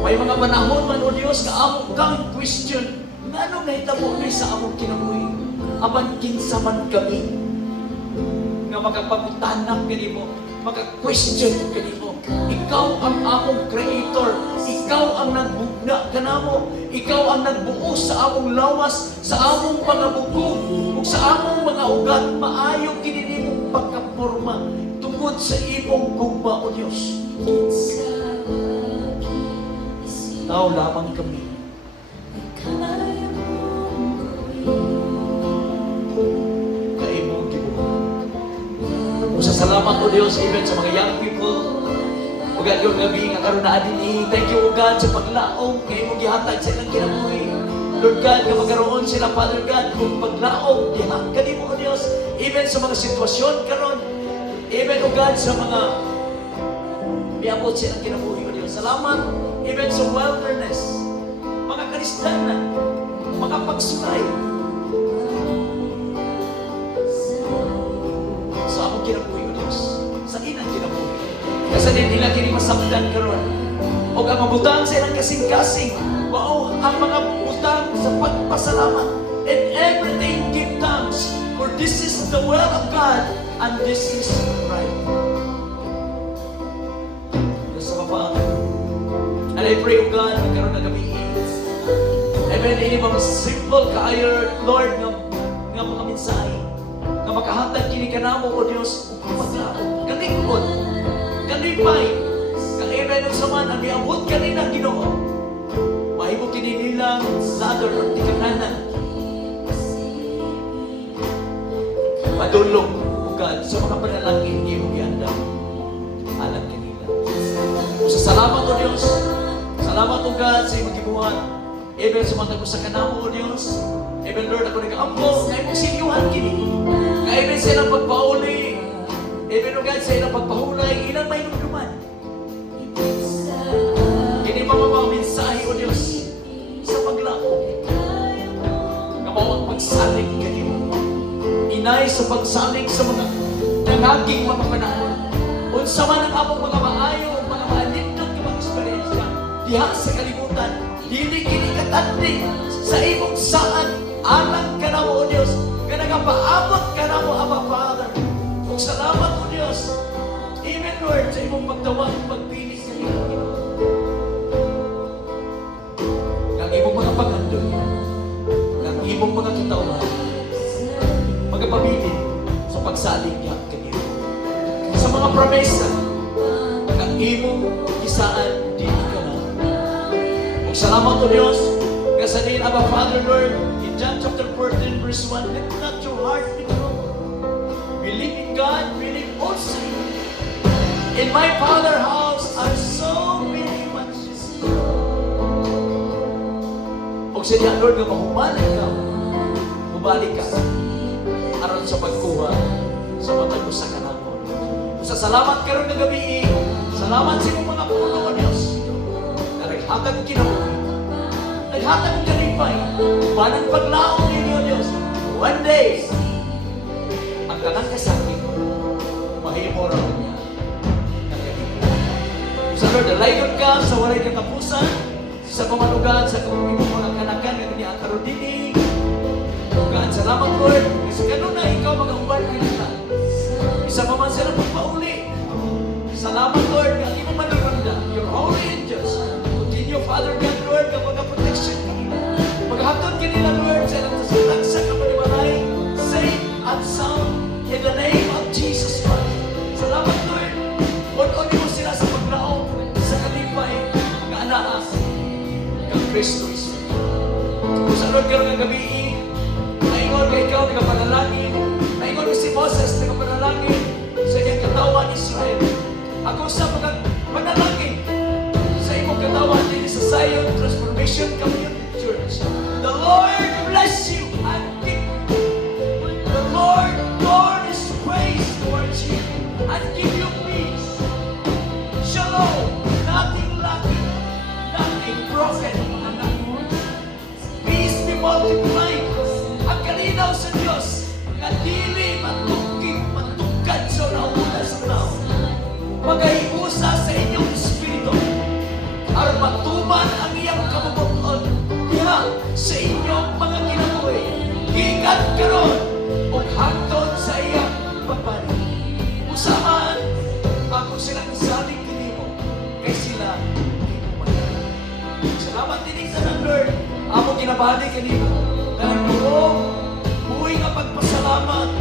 May mga panahon man o Dios nga among kang question ngano nahitabo ni sa among kinabuhi. Apan kinsa man kami nga makapangutanan kanimo, maka-question kanimo. Ikaw ang among creator. Ikaw ang nagbugna kanamo. Ikaw ang nagbuo sa among lawas, sa among mga bukog, ug sa among mga ugat. Maayo kini nimong pagkaporma tungod sa imong gugma o Dios. Tao lamang kami. Kaimong gibuhat. Salamat o Dios even sa mga young people. O God, yung gabi nga karoon na adini. Thank you o God sa paglaong ngayon mong gihatag sa ilang kinabuhi. Lord God, nga magkaroon sila, Father God, kung paglaong gihatag mo o Dios, even sa mga sitwasyon karon, even o God sa mga miabot silang kinabuhi o Dios. Salamat even sa wilderness, mga Kristiyanan, mga pagsulay, sa among kinabuhi o Dios, sa inang kinabuhi. Kasi din nila kini masabdan karon. O ang mabutang sa ilang kasing-kasing, mao ang mga butang sa pagpasalamat. And everything give thanks, for this is the will of God, and this is right. Yes, Father. And I pray, O God, magkaroon na gabi. Amen. Ini mga simple kaayo, Lord, nga mga mensahe, nga makahatag kini kanamo o Dios, paglaong, kalingkod, kalipay, ka-amen sa man, ang miabot kanina Ginoo. Mahimo kini nilang ladder o tikananan. Madulong, O God, sa mga panalangin niyo gianda. Alam kanila. Sa salamat o Dios. Salamat o God sa imong gibuhat. Amen sa mga sa kanamo o Dios. Amen Lord, ako nag-aampo na imong sinyuhan kini. Amen sa ilang pagpauli. Amen o God sa ilang pagpahulay. Ilang may nungduman. Kini mga mensahe o Dios sa paglako. Nga mawag magsalig kayo. Inay sa pagsalig sa mga nangaging mga panahon. Unsa man ang among mga maayo, mga malindot ng mga eksperyensya diha sa kalibutan. Dili kini katandi sa imong saan alang ka na mo o Dios nga nagapaabot ka na mo Abba Father. Ug salamat o Dios. Amen Lord sa imong pagtawag pagpili sa iyo. Ang imong mga paghandol, ang imong mga katawhan, magpabilin sa pagsalig niya kanila. Sa mga promesa ang imong isaan di ka na. Ug salamat o Dios. Kasi din, Abba Father, Lord, in John chapter 14, verse 1, let not your heart be troubled. Believe in God, believe also. In my Father's house are so many mansions. O sa diyan, Lord, nga mahumalik ka, bumalik ka, aron sa pagkuha, sa matag mo sa kanamo. Sa salamat ka rin na gabi, salamat sa mga puno o Diyos, na naghatag kinabuhi. Naghatag ng kalipay, panang paglaong ninyo, Diyos. One day, ang kanang kasakit, mahimo raw niya ng kalipay. Sa Lord, alayon ka sa walay katapusan, sa pamanugan, sa imong mga kanakan, nga niya ang karudini. God, salamat Lord, kasi ganun na ikaw mag-umbal kanila. Isa pa man sila magpauli. Salamat Lord, nga imong manaranda, your holy angels. Continue, Father God, Lord, nga mag-protection kanila. Maghatod kanila, Lord, sa ilang tasalag sa kapanimalay, safe and sound, in the name of Jesus Christ. Salamat, Lord. Unod mo sila sa paglaong, sa kalipay, nga anaas, ng Kristo Iso. Kung sa Lord, karoon ng gabi, naingon ka ikaw, nagapanalangin, naingon mo si Moses, nagapanalangin, sa iyong katawan Israel. Ako sa mga panalangin, sa imong katawan din sa Zion Transformation Community Church. The Lord bless you and keep you. nga dili matugkad sa nauna sa tao. Magahiusa sa inyong espiritu aron matuman ang iyang kabubuton diha sa inyong mga kinabuhi gikan karon ug hangtod sa iyang pagbalik. Usahan ako silang salig kanimo kay sila hinuman. Salamat din sa Lord. Ako ginabali kanimo. Nagduong buhay nga pagpasalamat